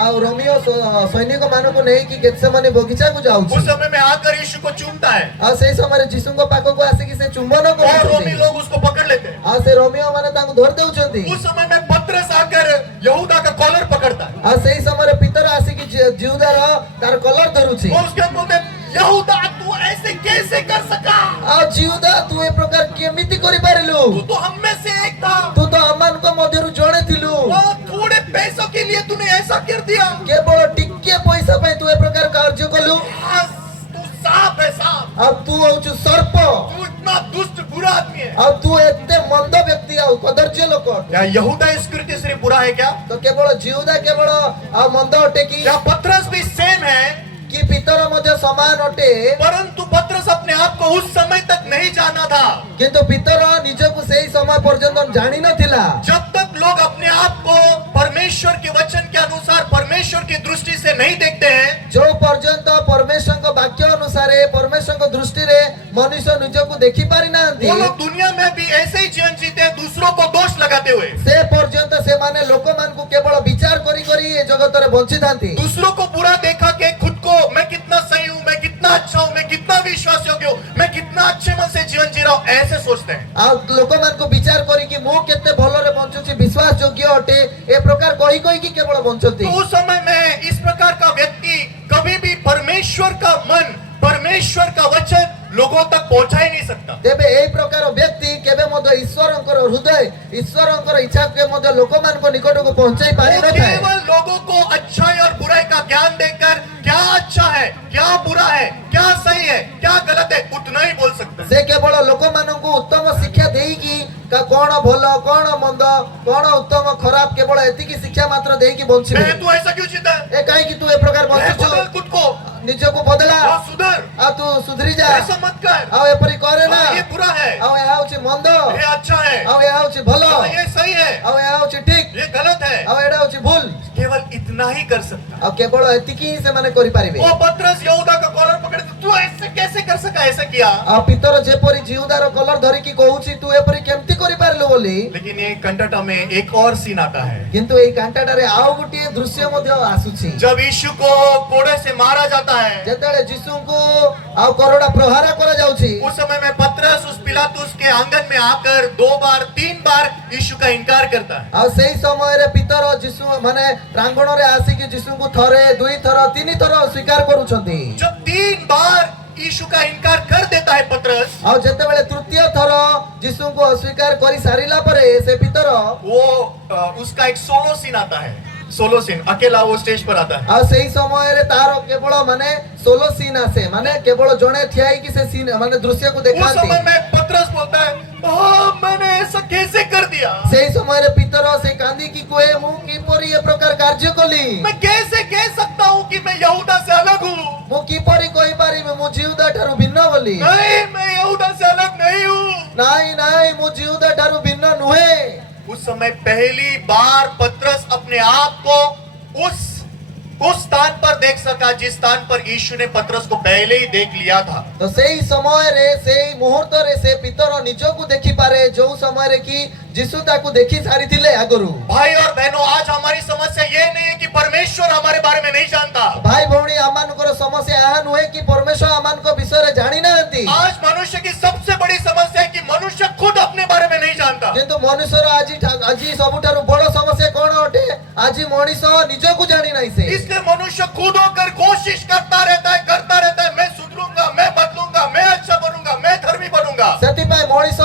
ଆଉ ରୋମିଓ ସୈନିକ ମାନଙ୍କୁ ନେଇକି ଗେତ୍ସେମନି ବଗିଚାକୁ ଯାଉଛି। उस समय में आकर यीशु को चूमता है ଆଉ ସେଇ ସମୟରେ ଯୀଶୁଙ୍କ ପାଖକୁ ଆସିକି ସେ ଚୁମ୍ବନ और रोमी କରୁଛନ୍ତି लोग उसको पकड़ लेते हैं। ଆଉ ସେ ରୋମିଓ ମାନେ ତାଙ୍କୁ ଧରି ଦେଉଛନ୍ତି। उस समय में पतरस आकर यहूदा का कॉलर पकड़ता है ଆଉ ସେଇ ସମୟରେ ପିତର ଆସିକି ଜିହୁଦାର ତାର କଲର ଧରୁଛି। और उसके बोलते हैं यहूदा तू ऐसे कैसे कर सका? ଆଉ ଜିହୁଦା ତୁ ଏ ପ୍ରକାର କେମିତି କରିପାରିଲୁ? तू तो हम में से एक था ତୁ ତ ଆମମାନଙ୍କ ମଧ୍ୟରୁ ଜଣେ ଥିଲୁ। और थोड़े पैसों के लिए तूने ऐसा कर दिया। କେବଳ ଟିକେ ପଇସା ପାଇଁ ତୁ ଏ ପ୍ରକାର କାର୍ଯ୍ୟ କଲୁ। आज तू सांप है सांप। ଆଉ ତୁ ହଉଛୁ ସର୍ପ। तू इतना दुष्ट बुरा आदमी है। ଆଉ ତୁ ଏତେ ମନ୍ଦ ବ୍ୟକ୍ତି ଆଉ କଦର୍ଯ୍ୟ ଲୋକ। क्या यहूदा इस कृत्य से बुरा है क्या? ତ କେବଳ ଜିହୁଦା କେବଳ ଆଉ ମନ୍ଦ ଅଟେ କି? क्या पतरस भी सेम है? କି ପିତର ମଧ୍ୟ ସମାନ ଅଟେ? परंतु पतरस अपने आप को उस समय तक नहीं जाना था କିନ୍ତୁ ପିତର ନିଜକୁ ସେଇ ସମୟ ପର୍ଯ୍ୟନ୍ତ ଜାଣି ନଥିଲା। जब तक लोग अपने आप को परमेश्वर के वचन के अनुसार परमेश्वर की दृष्टि से नहीं देखते हैं, ଯୋଉ ପର୍ଯ୍ୟନ୍ତ ପରମେଶ୍ୱରଙ୍କ ବାକ୍ୟ ଅନୁସାରେ ପରମେଶ୍ୱରଙ୍କ ଦୃଷ୍ଟିରେ ମନୁଷ୍ୟ ନିଜକୁ ଦେଖି ପାରିନାହାନ୍ତି वो लोग दुनिया में भी ऐसे ही जीवन जीते हैं, दूसरों को दोष लगाते हुए। ସେ ପର୍ଯ୍ୟନ୍ତ ସେମାନେ ଲୋକମାନଙ୍କୁ କେବଳ ବିଚାର କରି କରି ଏ ଜଗତରେ ବଞ୍ଚିଥାନ୍ତି। दूसरों को बुरा देखा के खुद को मैं कितना सही हूँ, मैं कितना अच्छा हूँ, मैं कितना विश्वास योग्य हूँ, मैं कितना अच्छे मन से जीवन जी रहा हूँ, ऐसे सोचते हैं। ଆଉ ଲୋକମାନଙ୍କୁ ବିଚାର କରିକି ମୁଁ କେତେ ଭଲରେ ବଞ୍ଚୁଛି ବିଶ୍ୱାସ ଯୋଗ୍ୟ ଅଟେ ଏ ପ୍ରକାର କହି କହିକି କେବଳ ବଞ୍ଚନ୍ତି। तो उस समय में इस प्रकार का व्यक्ति कभी भी परमेश्वर का मन, परमेश्वर का वचन लोगों तक पहुंचा ही नहीं सकता। ତେବେ ଏଇ ପ୍ରକାର ବ୍ୟକ୍ତି କେବେ ମଧ୍ୟ ଈଶ୍ୱରଙ୍କର ହୃଦୟ ଈଶ୍ୱରଙ୍କର ଇଚ୍ଛାକୁ ମଧ୍ୟ ଲୋକମାନଙ୍କ ନିକଟକୁ ପହଞ୍ଚାଇ वो ପାରିନଥାଏ। केवल लोगों को अच्छाई और बुराई का ज्ञान देकर क्या अच्छा है, क्या बुरा है, क्या सही है, क्या गलत है, उतना ही बोल सकता है। ସେ କେବଳ ଲୋକମାନଙ୍କୁ ଉତ୍ତମ ଶିକ୍ଷା ଦେଇକି କଣ ଭଲ କଣ ମନ୍ଦ କଣ ଉତ୍ତମ ଖରାପ କେବଳ ଏତିକି ଶିକ୍ଷା ମାତ୍ର ଦେଇକି ବଞ୍ଚିବେ। मैं तू ऐसा क्यों जीता है? ଏ କାହିଁକି ତୁ ଏ ପ୍ରକାର मैं ବଞ୍ଚୁଛୁ? बदल खुद को ନିଜକୁ ବଦଳା और सुधर, ଆଉ ତୁ ସୁଧୁରି ଯା ऐसा मत कर। ଆଉ ଏପରି କରେ ନା हाँ, ये बुरा है, ଆଉ ଏହା ହଉଛି ମନ୍ଦ ये अच्छा है, ଆଉ ଏହା ହଉଛି ଭଲ हाँ, ये सही है, ଆଉ ଏହା ହଉଛି ଠିକ ये गलत है। ଆଉ ଏଇଟା ହଉଛି ଭୁଲ। केवल इतना ही कर सकता है। ଆଉ କେବଳ ଏତିକି ହିଁ ସେମାନେ କରିପାରିବେ। वो पतरस यहूदा का कॉलर पकड़े तू ऐसे कैसे कर सका, ऐसा किया। ଆଉ ପିତର ଯେପରି ଜିହୁଦାର କଲର ଧରିକି କହୁଛି ତୁ ଏପରି କେମିତି କରିପାରିଲୁ ବୋଲି। लेकिन ये कंटाटा में एक और सीन आता है କିନ୍ତୁ ଏଇ କାଣ୍ଟାଟାରେ ଆଉ ଗୋଟିଏ ଦୃଶ୍ୟ ମଧ୍ୟ ଆସୁଛି। जब यीशु को कोड़े से मारा जाता है। ଯେତେବେଳେ ଯୀଶୁଙ୍କୁ ଆଉ କରଡ଼ା ପ୍ରହାର କରାଯାଉଛି उस समय में पतरस उस पिलातुस के आंगन में आकर 2 बार 3 बार यीशु का इनकार करता है। ଆଉ ସେଇ ସମୟରେ ପିତର ଯୀଶୁ ମାନେ ପ୍ରାଙ୍ଗଣରେ ଆସିକି ଯୀଶୁଙ୍କୁ ଥରେ ଦୁଇ ଥର ତିନି ଥର ସ୍ୱୀକାର କରୁଛନ୍ତି। जब 3 बार यीशु का इनकार कर देता है पतरस, ଆଉ ଯେତେବେଳେ ତୃତୀୟ ଥର ଯୀଶୁଙ୍କୁ ଅସ୍ୱୀକାର କରି ସାରିଲା ପରେ ସେ ପିତର वो उसका एक सोलो सीन आता है। सोलो सीन, अकेला वो स्टेज पर आता है। ଆଉ ସେଇ ସମୟରେ ତାର କେବଳ ମାନେ ସୋଲୋ ସିନ୍ ଆସେ ମାନେ କେବଳ ଜଣେ ଠିଆ ହେଇକି ସେ ସିନ୍ ମାନେ ଦୃଶ୍ୟକୁ उस ଦେଖାନ୍ତି। समय में पतरस बोलता है मैंने ऐसा कैसे कर दिया, ସେଇ ସମୟରେ ପିତର ସେ କାନ୍ଦିକି କୁହେ ମୁଁ କିପରି ଏ ପ୍ରକାର କାର୍ଯ୍ୟ କଲି। मैं कैसे कह सकता हूँ कि मैं यहूदा से अलग हूँ। ମୁଁ କିପରି କହିପାରିବି ମୁଁ ଜିହୁଦା ଠାରୁ ଭିନ୍ନ ବୋଲି। नहीं, मैं यहूदा से अलग नहीं हूँ। ନାଇଁ ନାଇଁ ମୁଁ ଜିହୁଦା ଠାରୁ ଭିନ୍ନ ନୁହେଁ। उस समय पहली बार पतरस अपने आप को उस स्थान पर देख सका जिस स्थान पर यीशु ने पतरस को पहले ही देख लिया था। ତ ସେଇ ସମୟରେ ସେଇ ମୁହୂର୍ତ୍ତରେ ସେ ପିତର ନିଜକୁ ଦେଖିପାରେ ଯୋଉ ସମୟରେ କି ଯୀଶୁ ତାକୁ ଦେଖି ସାରିଥିଲେ ଆଗରୁ। भाई और बहनों, आज हमारी समस्या ये नहीं है कि परमेश्वर हमारे बारे में नहीं जानता। ଭାଇ ଭଉଣୀ ଆମମାନଙ୍କର ସମସ୍ୟା ଏହା ନୁହେଁ କି ପରମେଶ୍ୱର ଆମମାନଙ୍କ ବିଷୟରେ ଜାଣି ନାହାନ୍ତି। आज मनुष्य की सबसे बड़ी समस्या है कि मनुष्य खुद अपने बारे में नहीं जानता। କିନ୍ତୁ ମନୁଷ୍ୟର ଆଜି ସବୁଠାରୁ ବଡ ସମସ୍ୟା କଣ ଅଟେ? ଆଜି ମଣିଷ ନିଜକୁ ଜାଣି ନାହିଁ ସେ। इसलिए मनुष्य खुद होकर कोशिश करता रहता है मैं सुधरूंगा, मैं बदलूंगा, मैं अच्छा बनूंगा, मैं धर्मी बनूंगा। ସେଥିପାଇଁ ମଣିଷ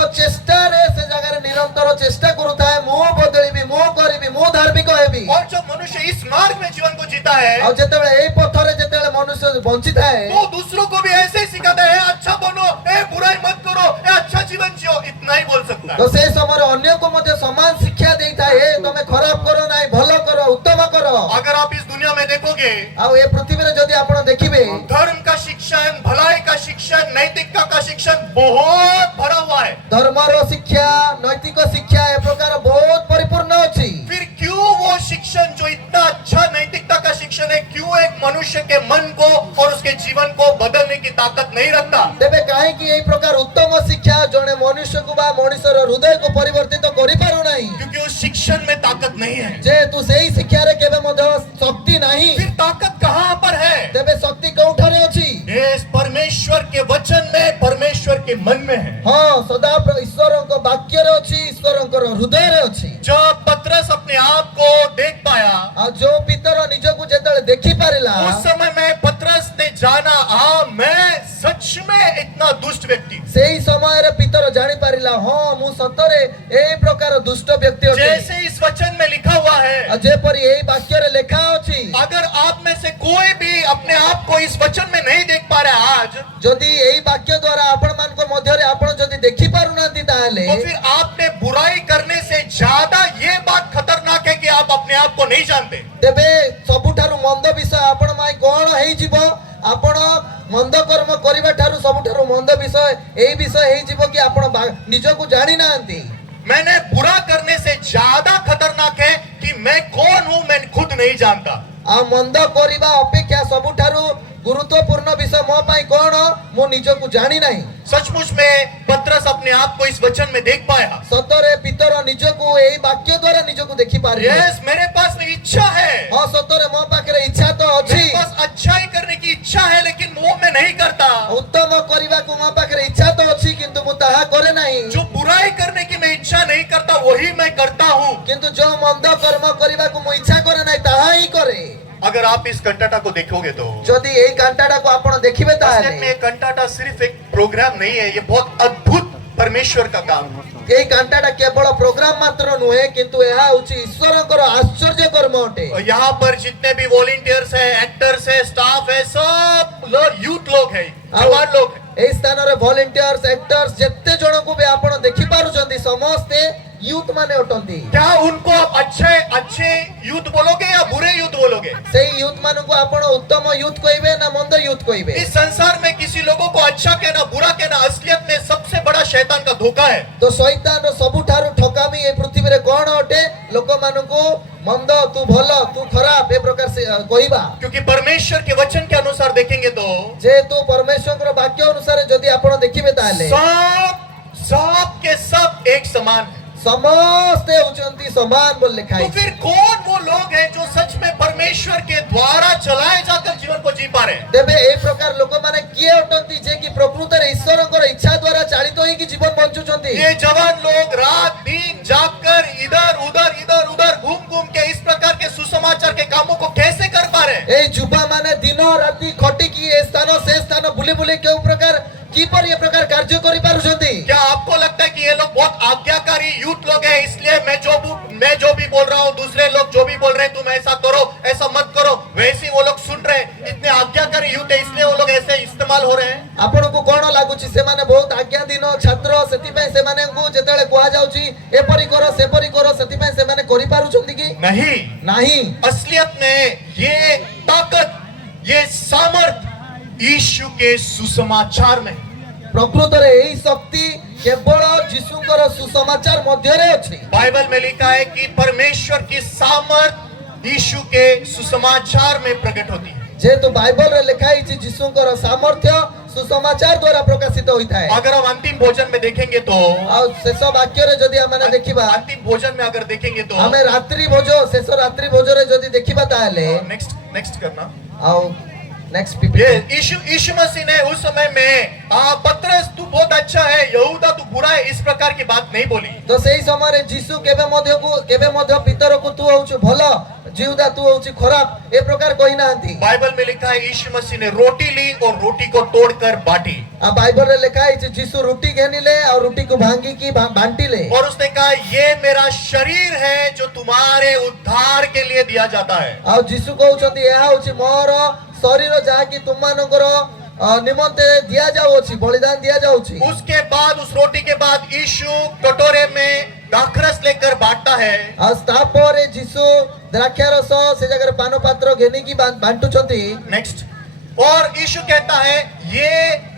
है ଆଉ ଯେତେବେଳେ ଏଇ ପଥରେ ଯେତେବେଳେ ମନୁଷ୍ୟ ବଞ୍ଚିଥାଏ तो दूसरों को भी ऐसे ही सिखाता है, अच्छा बनो, बुराई मत करो, अच्छा जीवन जियो, इतना ही बोल सकता ତ है। ସେଇ ସମୟରେ ଅନ୍ୟକୁ ମଧ୍ୟ ସମାନ ଶିକ୍ଷା ଦେଇଥାଏ ଏ ତମେ ଖରାପ କର ନାହିଁ ଭଲ କର ଉତ୍ତମ କର। अगर आप इस दुनिया में देखोगे, ଆଉ ଏ ପୃଥିବୀରେ ଯଦି ଆପଣ ଦେଖିବେ धर्म का शिक्षण, भलाई का शिक्षण, नैतिकता का शिक्षण बहुत भरा हुआ है। ଧର୍ମର ଶିକ୍ଷା ନୈତିକ ଶିକ୍ଷା ଏ ପ୍ରକାର ବହୁତ ପରିପୂର୍ଣ୍ଣ ଅଛି। फिर क्यों वो शिक्षण जो इतना अच्छा नैतिकता का शिक्षण है, क्यों एक मनुष्य के मन को और उसके जीवन को बदलने की ताकत नहीं रखता? ତେବେ କାହିଁକି ଏଇ ପ୍ରକାର ଉତ୍ତମ ଶିକ୍ଷା ଜଣେ ମନୁଷ୍ୟକୁ ବା ମଣିଷର ହୃଦୟକୁ ପରିବର୍ତ୍ତିତ କରିପାରୁନାହିଁ? क्योंकि उस शिक्षण में ताकत नहीं है। ଯେହେତୁ ସେଇ ଶିକ୍ଷାରେ କେବେ ମଧ୍ୟ ଶକ୍ତି ନାହିଁ। फिर ताकत कहाँ पर है? ତେବେ ଶକ୍ତି କୋଉଠାରେ ଅଛି? ये परमेश्वर के वचन में, परमेश्वर के मन में है। ହଁ ସଦା ଈଶ୍ୱରଙ୍କ ବାକ୍ୟରେ ଅଛି, ଈଶ୍ୱରଙ୍କର ହୃଦୟରେ ଅଛି। जब पतरस अपने आप को देख पाया, ଆଉ ଯୋଉ ପିତର ନିଜକୁ ଯେତେବେଳେ ଦେଖିପାରିଲା उस समय में पतरस ने जाना, मैं सच में इतना दुष्ट व्यक्ति, ସେଇ ସମୟରେ ପିତର ଜାଣିପାରିଲା ହଁ ମୁଁ ସତରେ ଏଇ ପ୍ରକାର ଦୁଷ୍ଟ ବ୍ୟକ୍ତି ଅଟେ। जैसे इस वचन में लिखा हुआ है। ଆଉ ଯେପରି ଏଇ ବାକ୍ୟରେ ଲେଖା ଅଛି अगर आप में से कोई भी अपने आप को इस वचन में नहीं देख पा रहा है आज, ଯଦି ଏଇ ବାକ୍ୟ ଦ୍ୱାରା ଆପଣମାନଙ୍କ ମଧ୍ୟରେ ଆପଣ ଯଦି ଦେଖି ପାରୁନାହାନ୍ତି ତାହେଲେ तो फिर आपने बुराई करने से ज्यादा ये बात खतरनाक है कि आप अपने आप को नहीं जानते। ତେବେ ସବୁଠାରୁ ମନ୍ଦ ବିଷୟ ଆପଣ ପାଇଁ କଣ ହେଇଯିବ? ଆପଣ ମନ୍ଦ କର୍ମ କରିବା ଠାରୁ ସବୁଠାରୁ ମନ୍ଦ ବିଷୟ ଏଇ ବିଷୟ ହେଇଯିବ କି ଆପଣ ନିଜକୁ ଜାଣି ନାହାନ୍ତି। मैंने बुरा करने से ज्यादा खतरनाक है कि मैं कौन हूं, मैं खुद नहीं जानता। ଆଉ ମନ୍ଦ କରିବା ଅପେକ୍ଷା ସବୁଠାରୁ ଗୁରୁତ୍ୱପୂର୍ଣ୍ଣ ବିଷୟ ମୋ ପାଇଁ କଣ ମୁଁ ନିଜକୁ ଜାଣି ନାହିଁ। सचमुच में पतरस अपने आप को इस वचन में देख पाया। ସତରେ ପିତର ନିଜକୁ ଏଇ ବାକ୍ୟ ଦ୍ୱାରା ନିଜକୁ ଦେଖିପାରିଲେ। यस, मेरे पास में इच्छा है, ହଁ ସତରେ ମୋ ପାଖରେ ଇଚ୍ଛା ତ ଅଛି, मेरे पास अच्छाई करने की इच्छा है, लेकिन वो मैं नहीं करता। ଉତ୍ତମ କରିବାକୁ ମୋ ପାଖରେ ଇଚ୍ଛା ତ ଅଛି କିନ୍ତୁ ମୁଁ ତାହା କରେ ନାହିଁ। जो बुराई करने की मैं इच्छा नहीं करता, वही मैं करता हूँ। କିନ୍ତୁ ଯୋଉ ମନ୍ଦ କର୍ମ କରିବାକୁ ମୁଁ ଇଚ୍ଛା କରେ ନାହିଁ ତାହା ହିଁ କରେ। अगर आप इस कंटाटा को देखोगे तो ଯଦି ଏଇ କାଣ୍ଟାଟାକୁ ଆପଣ ଦେଖିବେ असलियत में ତାହେଲେ ये कंटाटा सिर्फ एक प्रोग्राम नहीं है, ये बहुत अद्भुत परमेश्वर का काम है। ଏଇ କାଣ୍ଟାଟା କେବଳ ପ୍ରୋଗ୍ରାମ ମାତ୍ର ନୁହେଁ କିନ୍ତୁ ଏହା ହେଉଛି ଈଶ୍ୱରଙ୍କର ଆଶ୍ଚର୍ଯ୍ୟ କର୍ମ ଅଟେ। और यहाँ पर जितने भी वॉलंटियर्स है, एक्टर्स है, स्टाफ है, सब लोग यूथ लोग है, जवान लोग है। ଏହି ସ୍ଥାନରେ ଭଲେଣ୍ଟିୟର୍ସ ଆକ୍ଟର୍ସ ଯେତେ ଜଣଙ୍କୁ ବି ଆପଣ ଦେଖି ପାରୁଛନ୍ତି ସମସ୍ତେ ୟୁଥ ମାନେ ଅଟନ୍ତି। क्या उनको आप अच्छे अच्छे यूथ बोलोगे या बुरे यूथ बोलोगे? ସେଇ ୟୁଥ ମାନଙ୍କୁ ଆପଣ ଉତ୍ତମ ୟୁଥ କହିବେ ନା ମନ୍ଦ ୟୁଥ କହିବେ? इस संसार में किसी लोगों को अच्छा कहना, बुरा कहना असलियत में सबसे बड़ा शैतान का धोखा है। ତ ଶୈତାନର ସବୁଠାରୁ ଠକାମି ଏ ପୃଥିବୀରେ କଣ ଅଟେ? ଲୋକମାନଙ୍କୁ ମନ୍ଦ, ତୁ ଭଲ, ତୁ ଖରାପ ଏ ପ୍ରକାର କହିବା। क्योंकि परमेश्वर के वचन के अनुसार देखेंगे तो ଯେହେତୁ ପରମେଶ୍ୱରଙ୍କର ବାକ୍ୟ ଅନୁସାରେ ଯଦି ଆପଣ ଦେଖିବେ ତାହେଲେ सब के सब एक समान है। ସମସ୍ତେ ହଉଛନ୍ତି ସମାନ ବୋଲି ଲେଖା तो ହେଇଛି। फिर कौन वो लोग हैं जो सच में परमेश्वर के द्वारा चलाए जाकर जीवन को जी पा रहे हैं? ତେବେ ଏଇ ପ୍ରକାର ଲୋକମାନେ କିଏ ଅଟନ୍ତି ଯେ କି ପ୍ରକୃତରେ ଈଶ୍ୱରଙ୍କର ଇଚ୍ଛା ଦ୍ୱାରା ଚାଳିତ ହେଇକି ଜୀବନ ବଞ୍ଚୁଛନ୍ତି? ये जवान लोग रात दिन जागकर इधर उधर घूम घूम के इस प्रकार के सुसमाचार के कामों को कैसे कर पा रहे हैं? ଏଇ ଯୁବା ମାନେ ଦିନ ରାତି ଖଟିକି ଏ ସ୍ଥାନ ସେ ସ୍ଥାନ ବୁଲି ବୁଲି କେଉଁ ପ୍ରକାର କିପରି ଏ ପ୍ରକାର କାର୍ଯ୍ୟ କରିପାରୁଛନ୍ତି? क्या आपको लगता है कि ये लोग बहुत आज्ञाकारी यूथ लोग हैं, इसलिए मैं जो भी बोल रहा हूँ, दूसरे लोग जो भी बोल रहे हैं, तुम ऐसा करो, ऐसा मत करो, वैसे वो लोग सुन रहे हैं? इतने आज्ञाकारी यूथ है, इसलिए वो लोग ऐसे इस्तेमाल हो रहे हैं? ଆପଣଙ୍କୁ କଣ ଲାଗୁଛି ସେମାନେ ବହୁତ ଆଜ୍ଞାଧୀନ ଛାତ୍ର ସେଥିପାଇଁ ସେମାନଙ୍କୁ ଯେତେବେଳେ କୁହାଯାଉଛି ଏପରି କର ସେପରି କର ସେଥିପାଇଁ ସେମାନେ କରିପାରୁଛନ୍ତି କି? नहीं, ନାହିଁ। असलियत में ये ताकत, ये सामर्थ यीशु के सुसमाचार में। ପ୍ରକୃତରେ ଏହି ଶକ୍ତି କେବଳ ଯୀଶୁଙ୍କର ସୁସମାଚାର ମଧ୍ୟରେ ଅଛି। बाइबल में लिखा है कि परमेश्वर की सामर्थ यीशु के सुसमाचार में प्रकट होती है। ଯେହେତु ବାଇବଲରେ ଲେଖା ହେଇଛି ଯୀଶୁଙ୍କର ସାମର୍ଥ୍ୟ ସୁସମାଚାର ଦ୍ୱାରା ପ୍ରକାଶିତ ହୋଇଥାଏ। अगर हम अंतिम भोजन में देखेंगे तो ଆଉ ଶେଷ ବାକ୍ୟରେ ଯଦି ଆମେ ଦେଖିବା अंतिम भोजन में अगर देखेंगे तो ଆମେ ରାତ୍ରି ଭୋଜ ଶେଷ ରାତ୍ରି ଭୋଜରେ ଯଦି ଦେଖିବା ତାହେଲେ नेक्स्ट करना, ଆଉ नेक्स्ट ये यीशु मसीह ने उस समय में पतरस तू बहुत अच्छा है, यहूदा तू बुरा है, इस प्रकार की बात नहीं बोली। ତ ସେଇ ସମୟରେ ଯୀଶୁ କେବେ ମଧ୍ୟ ପିତରକୁ ତୁ ହଉଛୁ ଭଲ, जिहुदा तू होची खराब ए प्रकार कहि नांती। बाइबल में लिखा है यीशु मसीह ने रोटी ली और रोटी को तोड़कर बांटी आ बाइबल रे लिखा है जीसु रोटी घेनिले और रोटी को भांगी की बांटीले और उसने कहा ये मेरा शरीर है जो तुम्हारे उद्धार के लिए दिया जाता है। आ जीसु कहउछंती एहा होची मोर शरीर जहा कि तुम मानकर निमंते दिया जाउछि बलिदान दिया जाउछि। उसके बाद उस रोटी के बाद यीशु कटोरे में दाखरस लेकर बांटता है आ तापर जीसु द्राक्षारस से जगह पान पात्र घेनी की बांटुछंती। नेक्स्ट और यीशु कहता है ये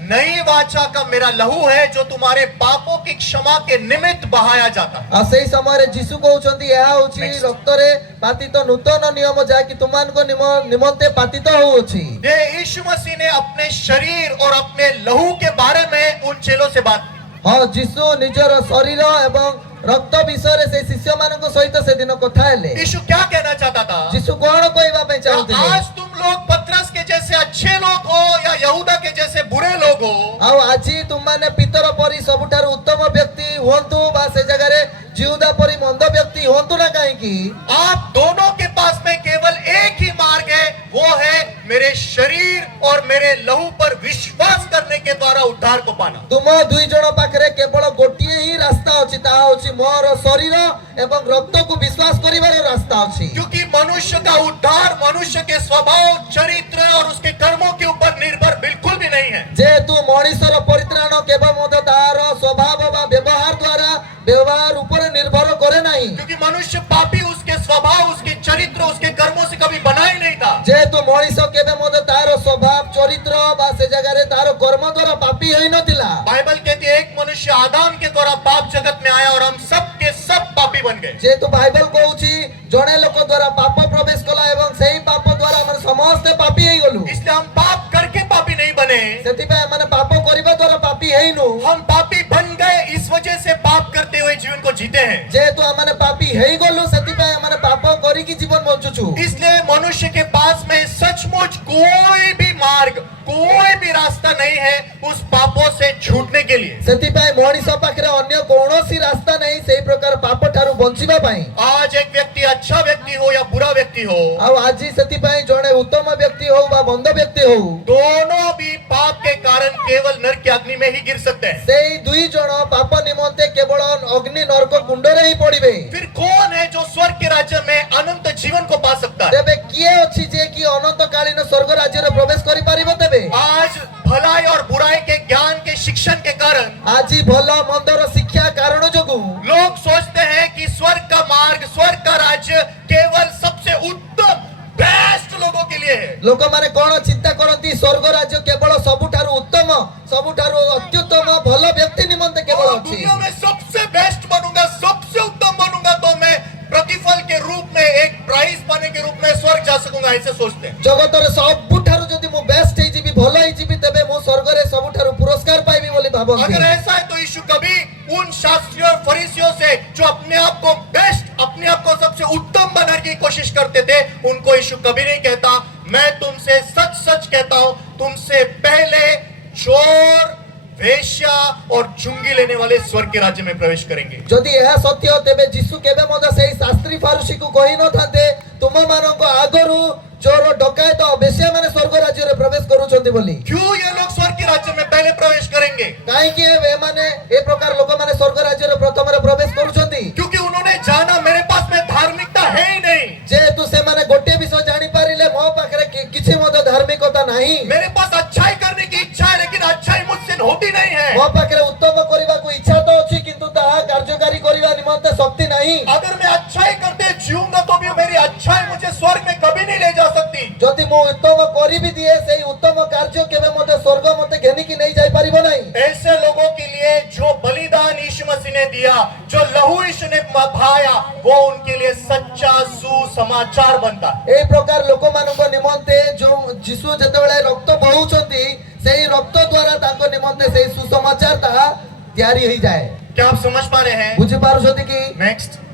नई वाचा का मेरा लहू है जो तुम्हारे पापों की क्षमा के निमित्त बहाया जाता है। आ सेही समय रे जीसु कहउछंती एहा होछि Next. रक्त रे पातित नूतन नियम जा कि तुमान को निमंते पातित होउछि। ये यीशु मसीह ने अपने शरीर और अपने लहू के बारे में उन चेलों से बात की। हाँ जीसु निजर शरीर एवं रक्त विषय से शिष्य मान सहित से दिन कथा हेले। यीशु क्या कहना चाहता था? जीसु कौन कहवा पे चाहते आज तुम लोग पतरस के जैसे अच्छे लोग हो या यहूदा के जैसे बुरे लोग हो, आउ आजी तुम माने पितर परी सबुठारु उत्तम व्यक्ति होंतु बा से जगह रे जिहुदा परी मंद व्यक्ति होंतु ना काहे की आप दोनों के पास में केवल एक ही मार्ग है, वो है मेरे शरीर और मेरे लहू पर विश्वास करने के द्वारा उद्धार को पाना। तुम दुई जण पाखरे केवल गोटिए ही रास्ता अछि ता होछि मोर शरीर एवं रक्त को विश्वास करिवार रास्ता अछि। क्योंकि मनुष्य का उद्धार मनुष्य के स्वभाव, चरित्र और उसके कर्मों के ऊपर निर्भर बिल्कुल भी नहीं है। जेहेतु मनुष्यर परित्राण केवल मत तार स्वभाव वा व्यवहार द्वारा व्यवहार ऊपर निर्भर करे नहीं। क्योंकि मनुष्य पापी उसके स्वभाव, उसके चरित्र, उसके कर्मों से कभी बना ही नहीं था। जेहेतु मनुष्य केवे मत तार स्वभाव चरित्र बा से जगह रे तार कर्म द्वारा पापी होई नथिला। बाइबल कहती है एक मनुष्य आदम के द्वारा पाप जगत में आया और हम सब के सब पापी बन गए। जेहेतु बाइबल कहउछि जणे लोक द्वारा पाप प्रवेश कला एवं सेही पाप द्वारा हम समस्त पापी होई गलु। इसलिए हम पाप करके पापी नहीं बने, सेति पे माने पाप करिबा द्वारा पापी हेइनु। हम पापी बन गए, इस वजह से पाप करते हुए जीवन को जीते हैं। जेहेतु माने पापी हेइ गलु सेति पे माने पाप करी की जीवन बंचुछु। इसलिए मनुष्य के पास में सचमुच कोई भी मार्ग, कोई भी रास्ता नहीं है उस पापों से छूटने के लिए। सेति पे मनुष्य पाखरे अन्य कोनोसी रास्ता नहीं सेही प्रकार पाप ठारू बंचिबा पई। आज एक व्यक्ति अच्छा व्यक्ति हो या बुरा व्यक्ति हो, आ आजी सेति पे जणे उत्तम व्यक्ति हो बा मंद व्यक्ति हो, दोनों भी पाप के कारण केवल नरक की अग्नि में ही गिर सकते हैं। सेही दुई जण पाप निमंते केवल अग्नि नरक कुंड रे ही पड़िबे। फिर कौन है जो स्वर्ग के राज्य में अनंत जीवन को पा सकता है? तेबे किए अछि जे कि अनंत कालीन स्वर्ग राज्य रे प्रवेश करि परिबो तेबे? आज भलाई और बुराई के ज्ञान के शिक्षण के कारण आजी भल मंदर शिक्षा कारण जोगु लोग सोचते हैं कि स्वर्ग का मार्ग, स्वर्ग का राज्य केवल सबसे उत्तम बेस्ट लोगों के लिए है। लोक माने कोन चिंता करंती स्वर्ग राज्य केवल सबुठारु उत्तम सबुठारु अत्युत्तम भल व्यक्ति निमंते केवल और अछि। दुनिया में सबसे बेस्ट बनूंगा, सबसे उत्तम बनूंगा तो मैं प्रतिफल के रूप में एक प्राइज पाने के रूप में स्वर्ग जा सकूंगा, ऐसे सोचते हैं। जगत रे सबुठारु जदि मु बेस्ट हे जिबी भल हे जिबी तबे मु स्वर्ग रे सबुठारु पुरस्कार पाइबी बोली भाबंती। अगर ऐसा है तो यीशु कभी उन शास्त्रियों और फरीसियों से जो अपने आप को बेस्ट, अपने आप को सबसे उत्तम बनाने की कोशिश करते थे, उनको यीशु कभी नहीं कहता मैं तुमसे सच सच कहता हूं, तुमसे पहले चोर, वेश्या और चुंगी लेने वाले स्वर्ग के राज्य में प्रवेश करेंगे। जदि यह सत्य तेबे जीसु केबे मद सेही शास्त्री फारुसी को कहि न थाते तुम मानको आगरु चोर डकायत बेश्या माने स्वर्ग राज्य रे प्रवेश करूछंती बोली। क्यों ये लोग स्वर्ग के राज्य में पहले प्रवेश करेंगे? काहे कि ए माने ए प्रकार लोक माने स्वर्ग राज्य रे प्रथम रे प्रवेश करूछंती? क्योंकि उन्होंने जाना मेरे पास में धार्मिकता है ही नहीं। जेहेतु से माने गोटे विषय जानि पारिले मो पाखरे किछि मद धार्मिकता नाही। मेरे पास अच्छाई करने की इच्छा है लेकिन अच्छाई मुझसे होती नहीं है। मो पाखरे उत्तम करिबा को इच्छा तो अछि किंतु ताहा कार्यकारी करिबा निमंते शक्ति नाही। अगर मैं अच्छाई करते जीऊंगा तो भी मेरी अच्छाई मुझे स्वर्ग में कभी नहीं ले जा सकती। जदि मो उत्तम करि भी दिए सेही उत्तम कार्य केबे मते स्वर्ग मते घेनी की नहीं जाई परिबो नाही। ऐसे लोगों के लिए जो बलिदान यीशु मसीह ने दिया, जो लहू यीशु ने बहाया, वो उनके लिए सच्चा सुसमाचार बनता। ए प्रकार लोक मानको निमंते जो जीसु जतेबेले रक्त बहउछंती सेही रक्त द्वारा ताको निमंते सेही सुसमाचार ता तयारी होई जाए। क्या आप समझ पा रहे हैं? बुझी पारुछंती कि नेक्स्ट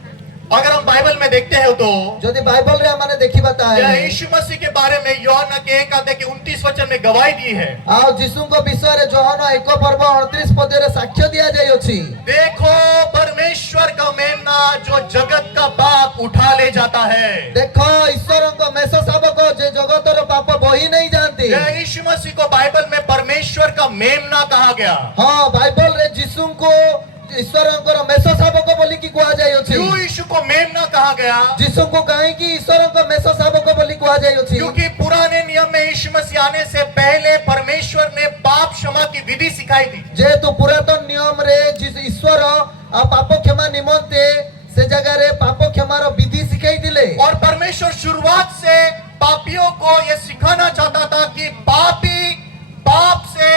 अगर हम बाइबल में देखते हैं तो যদি বাইবেল রে আমানে দেখিবা यह তাহলে यीशु मसीह के बारे में यूहन्ना के 1 अध्याय के 29 वचन में गवाही दी है। ଆଉ ଯୀଶୁଙ୍କ ବିଷୟରେ ଯୋହନ 1 ପର୍ବ 29 ପଦ୍ୟରେ ସାକ୍ଷ୍ୟ ଦିଆଯାଇଅଛି। देखो परमेश्वर का मेमना जो जगत का पाप उठा ले जाता है। ଦେଖ ଈଶ୍ୱରଙ୍କ ମେଷ ଶାବକ ଯେ ଜଗତର ପାପ ବୋହି ନେଇ ଯାଆନ୍ତି। यह यीशु मसीह को बाइबल में परमेश्वर का मेमना कहा गया। ହଁ ବାଇବଲ ରେ ଯୀଶୁଙ୍କୁ ଈଶ୍ୱରଙ୍କର ମେଷ ଶାବକ ବୋଲି କି କୁହାଯାଇଅଛି। क्यों यीशु को मेमना कहा गया? ଯୀଶୁଙ୍କୁ କାହିଁକି ଈଶ୍ୱରଙ୍କ ମେଷ ଶାବକ ବୋଲି କୁହାଯାଇଅଛି? क्योंकि पुराने नियम में यीशु मसीह आने से पहले परमेश्वर ने पाप क्षमा की विधि सिखाई थी। ଯେହେତु ପୁରାତନ ନିୟମରେ ଈଶ୍ୱର ପାପ କ୍ଷମା ନିମନ୍ତେ ସେ ଜାଗାରେ ପାପ କ୍ଷମାର ବିଧି ଶିଖାଇଥିଲେ। और परमेश्वर शुरुआत से पापियों को यह सिखाना चाहता था कि पापी पाप से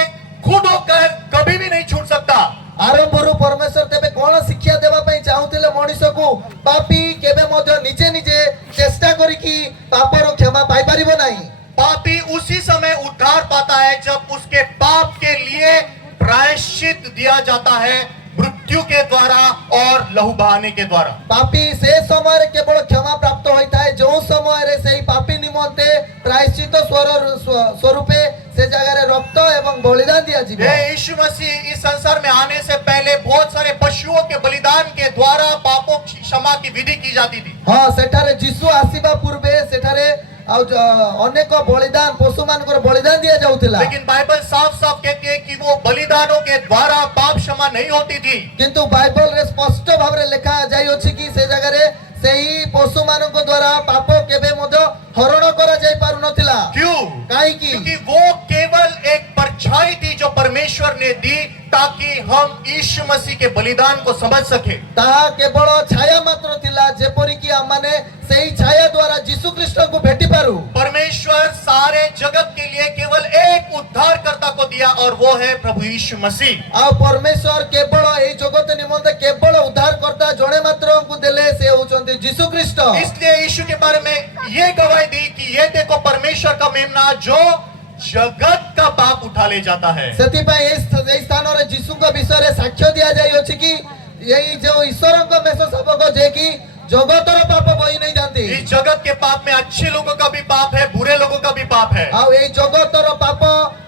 खुद होकर कभी भी नहीं छूट सकता। ଆରମ୍ଭରୁ ପରମେଶ୍ୱର ତେବେ କଣ ଶିକ୍ଷା ଦେବା ପାଇଁ ଚାହୁଁଥିଲେ ମଣିଷକୁ? ପାପୀ କେବେ ମଧ୍ୟ ନିଜେ ନିଜେ ଚେଷ୍ଟା କରିକି ପାପର କ୍ଷମା ପାଇପାରିବ ନାହିଁ। पापी उसी समय उद्धार पाता है जब उसके पाप के लिए प्रायश्चित दिया जाता है, मृत्यु के द्वारा और लहू बहाने के द्वारा। ପାପୀ ସେ ସମୟରେ କେବଳ କ୍ଷମା ପ୍ରାପ୍ତ ହୋଇଥାଏ ଯେଉଁ ସମୟରେ ସେହି ପାପୀ ନିମନ୍ତେ ପ୍ରାୟଶ୍ଚିତ ସ୍ୱରୂପେ ସେ ଜାଗାରେ ରକ୍ତ ଏବଂ ବଳିଦାନ ଦିଆଯିବ। ये यीशु मसीह इस संसार में आने से पहले बहुत सारे पशुओं के बलिदान के द्वारा पापों की क्षमा की विधि की जाती थी। ହଁ ସେଠାରେ ଯୀଶୁ ଆସିବା ପୂର୍ବେ ସେଠାରେ ଆଉ ଅନେକ ବଳିଦାନ ପଶୁମାନଙ୍କର ବଳିଦାନ ଦିଆଯାଉଥିଲା। लेकिन बाइबल साफ साफ कहती है कि वो बलिदानों के द्वारा पाप क्षमा नहीं होती थी। କିନ୍ତୁ ବାଇବଲରେ ସ୍ପଷ୍ଟ ଭାବରେ ଲେଖା ଯାଇଅଛି କି ସେ ଜାଗାରେ ସେହି ପଶୁମାନଙ୍କ ଦ୍ୱାରା ପାପ କେବେ ମଧ୍ୟ ହରଣ କରାଯାଇ ପାରୁନଥିଲା। क्यों? କାହିଁକି? क्योंकि वो केवल एक परछाई थी जो परमेश्वर ने दी ताकि हम यीशु मसीह के बलिदान को समझ सके। ତାହା କେବଳ ଛାୟା ମାତ୍ର ଥିଲା ଯେପରିକି ଆମମାନେ ସେହି ଛାୟା ଦ୍ୱାରା ଯୀଶୁ ଖ୍ରୀଷ୍ଟଙ୍କୁ ଭେଟି ପାରୁ। परमेश्वर सारे जगत के लिए केवल एक उद्धारकर्ता को दिया और वो है प्रभु यीशु मसीह। ଆଉ ପରମେଶ୍ୱର କେବଳ ଏହି ଜଗତ ନିମନ୍ତେ କେବଳ ଉଦ୍ଧାରକର୍ତ୍ତା ଜଣେ ମାତ୍ରଙ୍କୁ ଦେଲେ ସେ ହେଉଛନ୍ତି ଯୀଶୁ ଖ୍ରୀଷ୍ଟ। इसलिए यीशु के बारे में ये गवाही दी कि ये देखो परमेश्वर का मेमना जो जगत का पाप उठा ले जाता है। ସେଥିପାଇଁ ଏହି ସ୍ଥାନରେ ଯୀଶୁଙ୍କ ବିଷୟରେ ସାକ୍ଷ୍ୟ ଦିଆଯାଇଅଛି କି ଏଇ ଯେଉଁ ଈଶ୍ୱରଙ୍କ ମେଷ ଶାବକ ଯେ କି ଜଗତର ପାପ ବୋହି ନେଇ ଯାଆନ୍ତି। इस जगत के पाप में अच्छे लोगों का भी पाप है, बुरे लोगों का भी पाप है। ଆଉ ଏଇ ଜଗତର ପାପ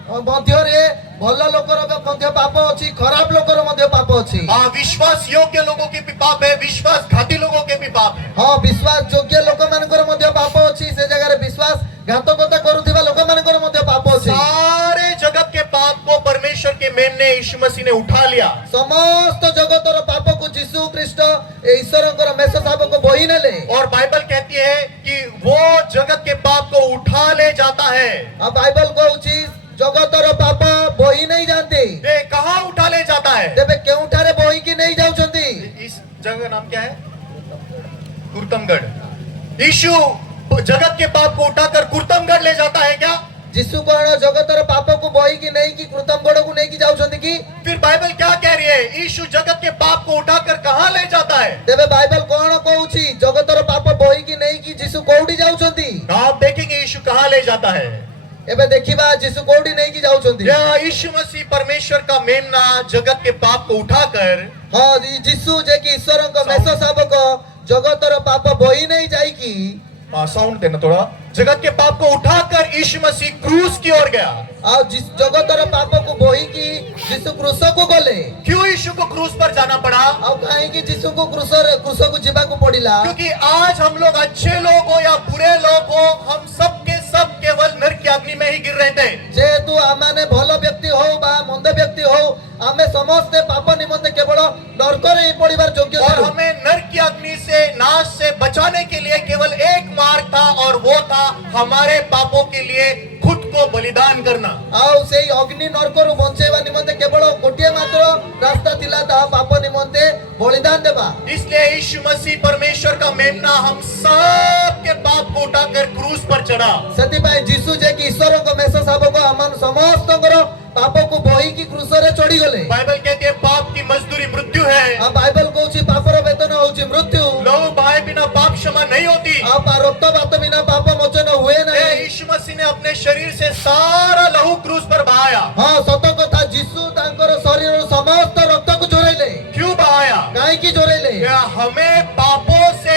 ମଧ୍ୟରେ ଭଲ ଲୋକର ମଧ୍ୟ ପାପ ଅଛି, ଖରାପ ଲୋକର ମଧ୍ୟ ପାପ ଅଛି। विश्वास योग्य लोगों के भी पाप है, विश्वासघाती लोगों के भी पाप है। ହଁ ବିଶ୍ୱାସ ଯୋଗ୍ୟ ଲୋକମାନଙ୍କର ମଧ୍ୟ ପାପ ଅଛି। ସେ ଜାଗାରେ ବିଶ୍ୱାସ ଘାତକତା କରୁଥିବା ଲୋକମାନଙ୍କର ମଧ୍ୟ ପାପ ଅଛି। सारे जगत के पाप को परमेश्वर के मेमने यीशु मसीह ने उठा लिया। ସମସ୍ତ ଜଗତର ପାପକୁ ଯୀଶୁ ଖ୍ରୀଷ୍ଟ ଏ ଈଶ୍ୱରଙ୍କର ମେଷ ଶାବକ ବୋହି ନେଲେ। और बाइबल कहती है कि वो जगत के पाप को उठा ले जाता है। ଆଉ ବାଇବଲ କହୁଛି ଜଗତର ପାପ ବୋହି ନେଇ ଯାଆନ୍ତି। ये कहाँ उठा ले जाता है? ତେବେ କେଉଁଠାରେ ବୋହିକି ନେଇ ଯାଉଛନ୍ତି? इस जगह का नाम क्या है? कुर्तमगढ़। यीशु जगत के पाप को उठाकर कुर्तमगढ़ ले जाता है क्या? ଯୀଶୁ କଣ ଜଗତର ପାପକୁ ବୋହିକି ନେଇକି କୃତମଗଡ଼କୁ ନେଇକି ଯାଉଛନ୍ତି କି? फिर बाइबल क्या कह रही है? यीशु जगत के पाप को उठाकर कहाँ ले जाता है? ତେବେ ବାଇବଲ କଣ କହୁଛି? ଜଗତର ପାପ ବୋହିକି ନେଇକି ଯୀଶୁ କୋଉଠି ଯାଉଛନ୍ତି? आप देखेंगे यीशु कहाँ ले जाता है। ଏବେ ଦେଖିବା ଯୀଶୁ କୋଉଠି ନେଇକି ଯାଉଛନ୍ତି। या यीशु मसीह परमेश्वर का मेमना जगत के पाप को उठाकर ହଁ ଯୀଶୁ ଯେ କି ଈଶ୍ୱରଙ୍କ ମେଷ ଶାବକ ଜଗତର ପାପ ବୋହି ନେଇ ଯାଇକି साउंड देना थोड़ा। जगत के पाप को उठाकर यीशु मसीह क्रूस की ओर गया। ଆଉ ଜଗତର ପାପକୁ ବୋହିକି ଯୀଶୁ କ୍ରୁଶକୁ ଗଲେ। क्यों यीशु को क्रूस पर जाना पड़ा? ଆଉ କାହିଁକି ଯୀଶୁଙ୍କୁ କ୍ରୁଶକୁ ଯିବାକୁ ପଡିଲା? क्योंकि आज हम लोग अच्छे लोग हो या बुरे लोग हो, हम सब के सब केवल नरक की अग्नि में ही गिर रहे थे। ଯେହେତୁ ଆମମାନେ ଭଲ ବ୍ୟକ୍ତି ହଉ ବା ମନ୍ଦ ବ୍ୟକ୍ତି ହଉ ଆମେ ସମସ୍ତେ ପାପ ନିମନ୍ତେ କେବଳ ନର୍କରେ ହିଁ ପଡିବାର ଯୋଗ୍ୟ और ଥିଲୁ। हमें नरक की अग्नि से नाश से बचाने के लिए केवल एक मार्ग था और वो था हमारे पापों के लिए खुद को बलिदान करना। ଆଉ ସେଇ ଅଗ୍ନି ନର୍କରୁ ବଞ୍ଚେଇବା ନିମନ୍ତେ କେବଳ ଗୋଟିଏ ମାତ୍ର ରାସ୍ତା ଥିଲା, ତାହା ପାପ ନିମନ୍ତେ ବଳିଦାନ ଦେବା। इसलिए यीशु मसीह परमेश्वर का मेमना हम सब के पाप को उठाकर क्रूस पर चढ़ा। ସେଥିପାଇଁ ଯୀଶୁ ଯେ କି ଈଶ୍ୱରଙ୍କ ମେଷ ଶାବକ ଆମ ସମସ୍ତଙ୍କର ପାପକୁ ବୋହିକି କ୍ରୁଶରେ ଚଢିଗଲେ। बाइबल कहती है पाप की मजदूरी मृत्यु है। ଆଉ ବାଇବଲ କହୁଛି ପାପର ବେତନ ହଉଛି ମୃତ୍ୟୁ। लहू बहाए बिना पाप क्षमा नहीं होती। ଆଉ ରକ୍ତପାତ ବିନା ପାପ ମୋଚନ ହୁଏ ये ନାହିଁ। यीशु मसीह ने अपने शरीर से सारा लहू क्रूस पर बहाया। ହଁ ସତ କଥା, ଯୀଶୁ ତାଙ୍କର ଶରୀରରୁ ସମସ୍ତ ରକ୍ତକୁ ଝରାଇଲେ। क्यों बहाया? କାହିଁକି ଝରାଇଲେ? क्या हमें पापों से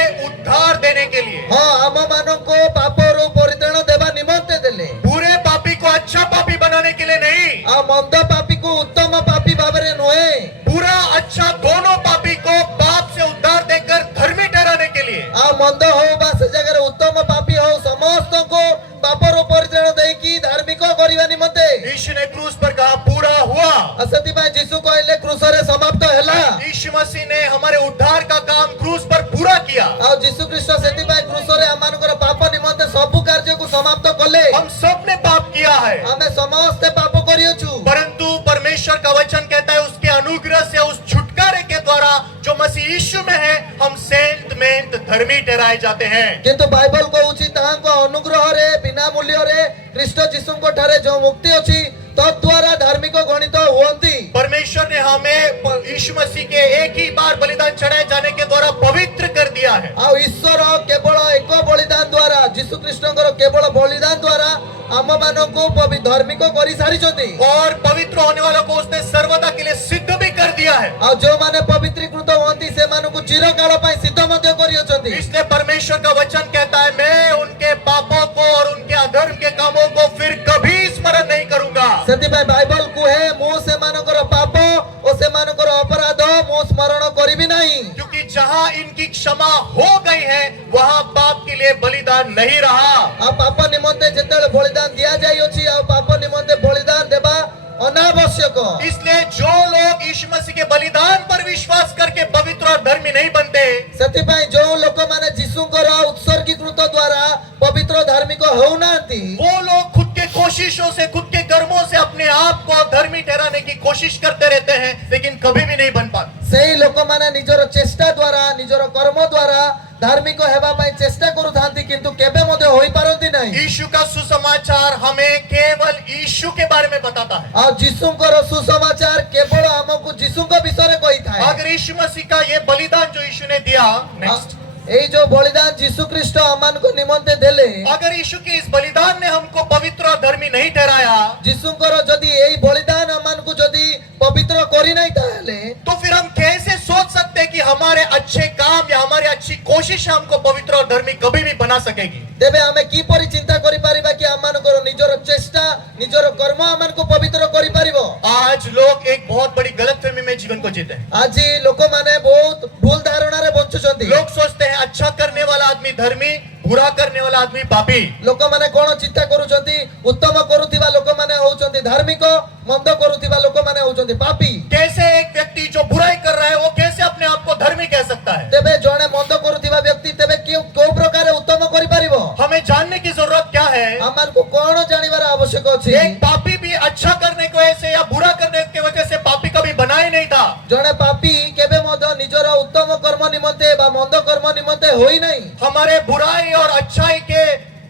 मंद पापी को उत्तम पापी भावरे नुहे बुरा अच्छा दोनों पापी को पाप से उद्धार देकर धर्मी ठहराने के लिए आ मंद हो बा से जगह उत्तम पापी हो समस्त को पापर परित्राण देकी धार्मिक करबा निमंते यीशु ने क्रूस पर कहा पूरा हुआ। असति में यीशु कहले क्रूस रे समाप्त हैला यीशु मसीह ने हमारे उद्धार का काम क्रूस पर पूरा किया। आ यीशु ख्रीष्ट सेति में क्रूस रे हमनकर पाप निमंते सब कार्य को समाप्त कले हम सब ने पाप किया है, हमें समस्त पाप करियोछु परंतु परमेश्वर का वचन कहता है उसके अनुग्रह से उस छुटकारे के द्वारा जो मसीह यीशु में है हम सेंत मेंत धर्मी ठहराए जाते हैं। किंतु बाइबल कहूची ताहाको अनुग्रह रे बिना मूल्य रे ख्रीष्ट यीशु को ठारे जो मुक्ति अछि तद्वारा धार्मिक गणित हुअंती। परमेश्वर ने हमें यीशु मसीह के एक ही बार बलिदान चढ़ाए जाने के द्वारा पवित्र कर दिया है। आ ईश्वर केवल एक बलिदान द्वारा यीशु कृष्णकर केवल बलिदान द्वारा आम मानकु धार्मिक करि सारिछथि और पवित्र होने वालों को उसने सर्वदा के लिए सिद्ध भी कर दिया है। आ जो माने पवित्रीकृत होंती से मानकु चिरकाल पई सिद्ध मध्य करियोछथि। इसलिए परमेश्वर का वचन कहता है मैं उनके पापों को और उनके अधर्म के कामों को फिर कभी स्मरण नहीं करूंगा। सेति में बाइबल कुहे मो से मानकर पाप ओ से मानकर अपराध मो स्मरण करिबि नहीं, क्योंकि जहां इनकी क्षमा हो गई है वहां पाप के लिए बलिदान नहीं रहा। आ पाप निमंते जेतेले बलिदान दिया जाइयोछि आ पाप निमंते बलिदान देबा अनावश्यक। इसलिए जो लोग यीशु मसीह के बलिदान पर विश्वास करके पवित्र और धर्मी नहीं बनते, सेति पई जो लोक माने यीशुकर उत्सर्गीकृत द्वारा पवित्र धार्मिक होउनांती वो लोग खुद के कोशिशों से खुद के कर्मों से अपने आप को धर्मी ठहराने की कोशिश करते रहते हैं लेकिन कभी भी नहीं बन पाते। सेही लोक माने निजर चेष्टा द्वारा निजर कर्म द्वारा धार्मिक हेबा पई चेष्टा करूथांती किंतु केबे मध्ये होई पारंती नहीं। यीशु का सुसमाचार हमें केवल यीशु के बारे में बताता है। आ यीशुकर सुसमाचार केवल हमकु यीशुक विषय कहि थाए। अगर यीशु मसीह का ये बलिदान जो यीशु ने दिया, नेक्स्ट एई जो बलिदान यीशु ख्रीष्ट अमान को निमंते देले, अगर यीशु के इस बलिदान ने हमको पवित्र और धर्मी नहीं ठहराया, यीशुकर जदि एई बलिदान अमान को जदि पवित्र करि नहीं ताले तो फिर हम कैसे सोच सकते हैं कि हमारे अच्छे काम या हमारी अच्छी कोशिश हमको पवित्र और धर्मी कभी भी बना सकेगी। तेबे हमें की परि चिंता करि पारिबा कि अमानकर निजर चेष्टा निजर कर्म अमान को पवित्र करि पारिबो। आज लोग एक बहुत बड़ी गलतफहमी में जीवन को जीते हैं। आज लोक माने बहुत भूल धारणा रे बंचुछंती। लोग सोचते हैं अच्छा करने वाला आदमी धर्मी, बुरा करने वाला आदमी पापी। लोक माने कोन चिंता करूछंती उत्तम करूथिबा लोक माने होउछंती धार्मिक, मंद करूथिबा लोक माने होउछंती पापी। कैसे एक व्यक्ति जो बुराई कर रहा है वो कैसे अपने आप को धर्मी कह सकता है? तेबे जणे मंद करूथिबा व्यक्ति तेबे को प्रकार उत्तम करि पारिबो? हमें जानने की जरूरत क्या है? अमान को कोन जानिबार आवश्यक अछि। एक पापी भी अच्छा करने की वजह से या बुरा करने की वजह से पापी कभी बना ही नहीं था। जणे पापी केबे मध्य निजर उत्तम कर्म निमंते बा मंद कर्म निमंते होई नहीं। हमारे बुराई और अच्छाई के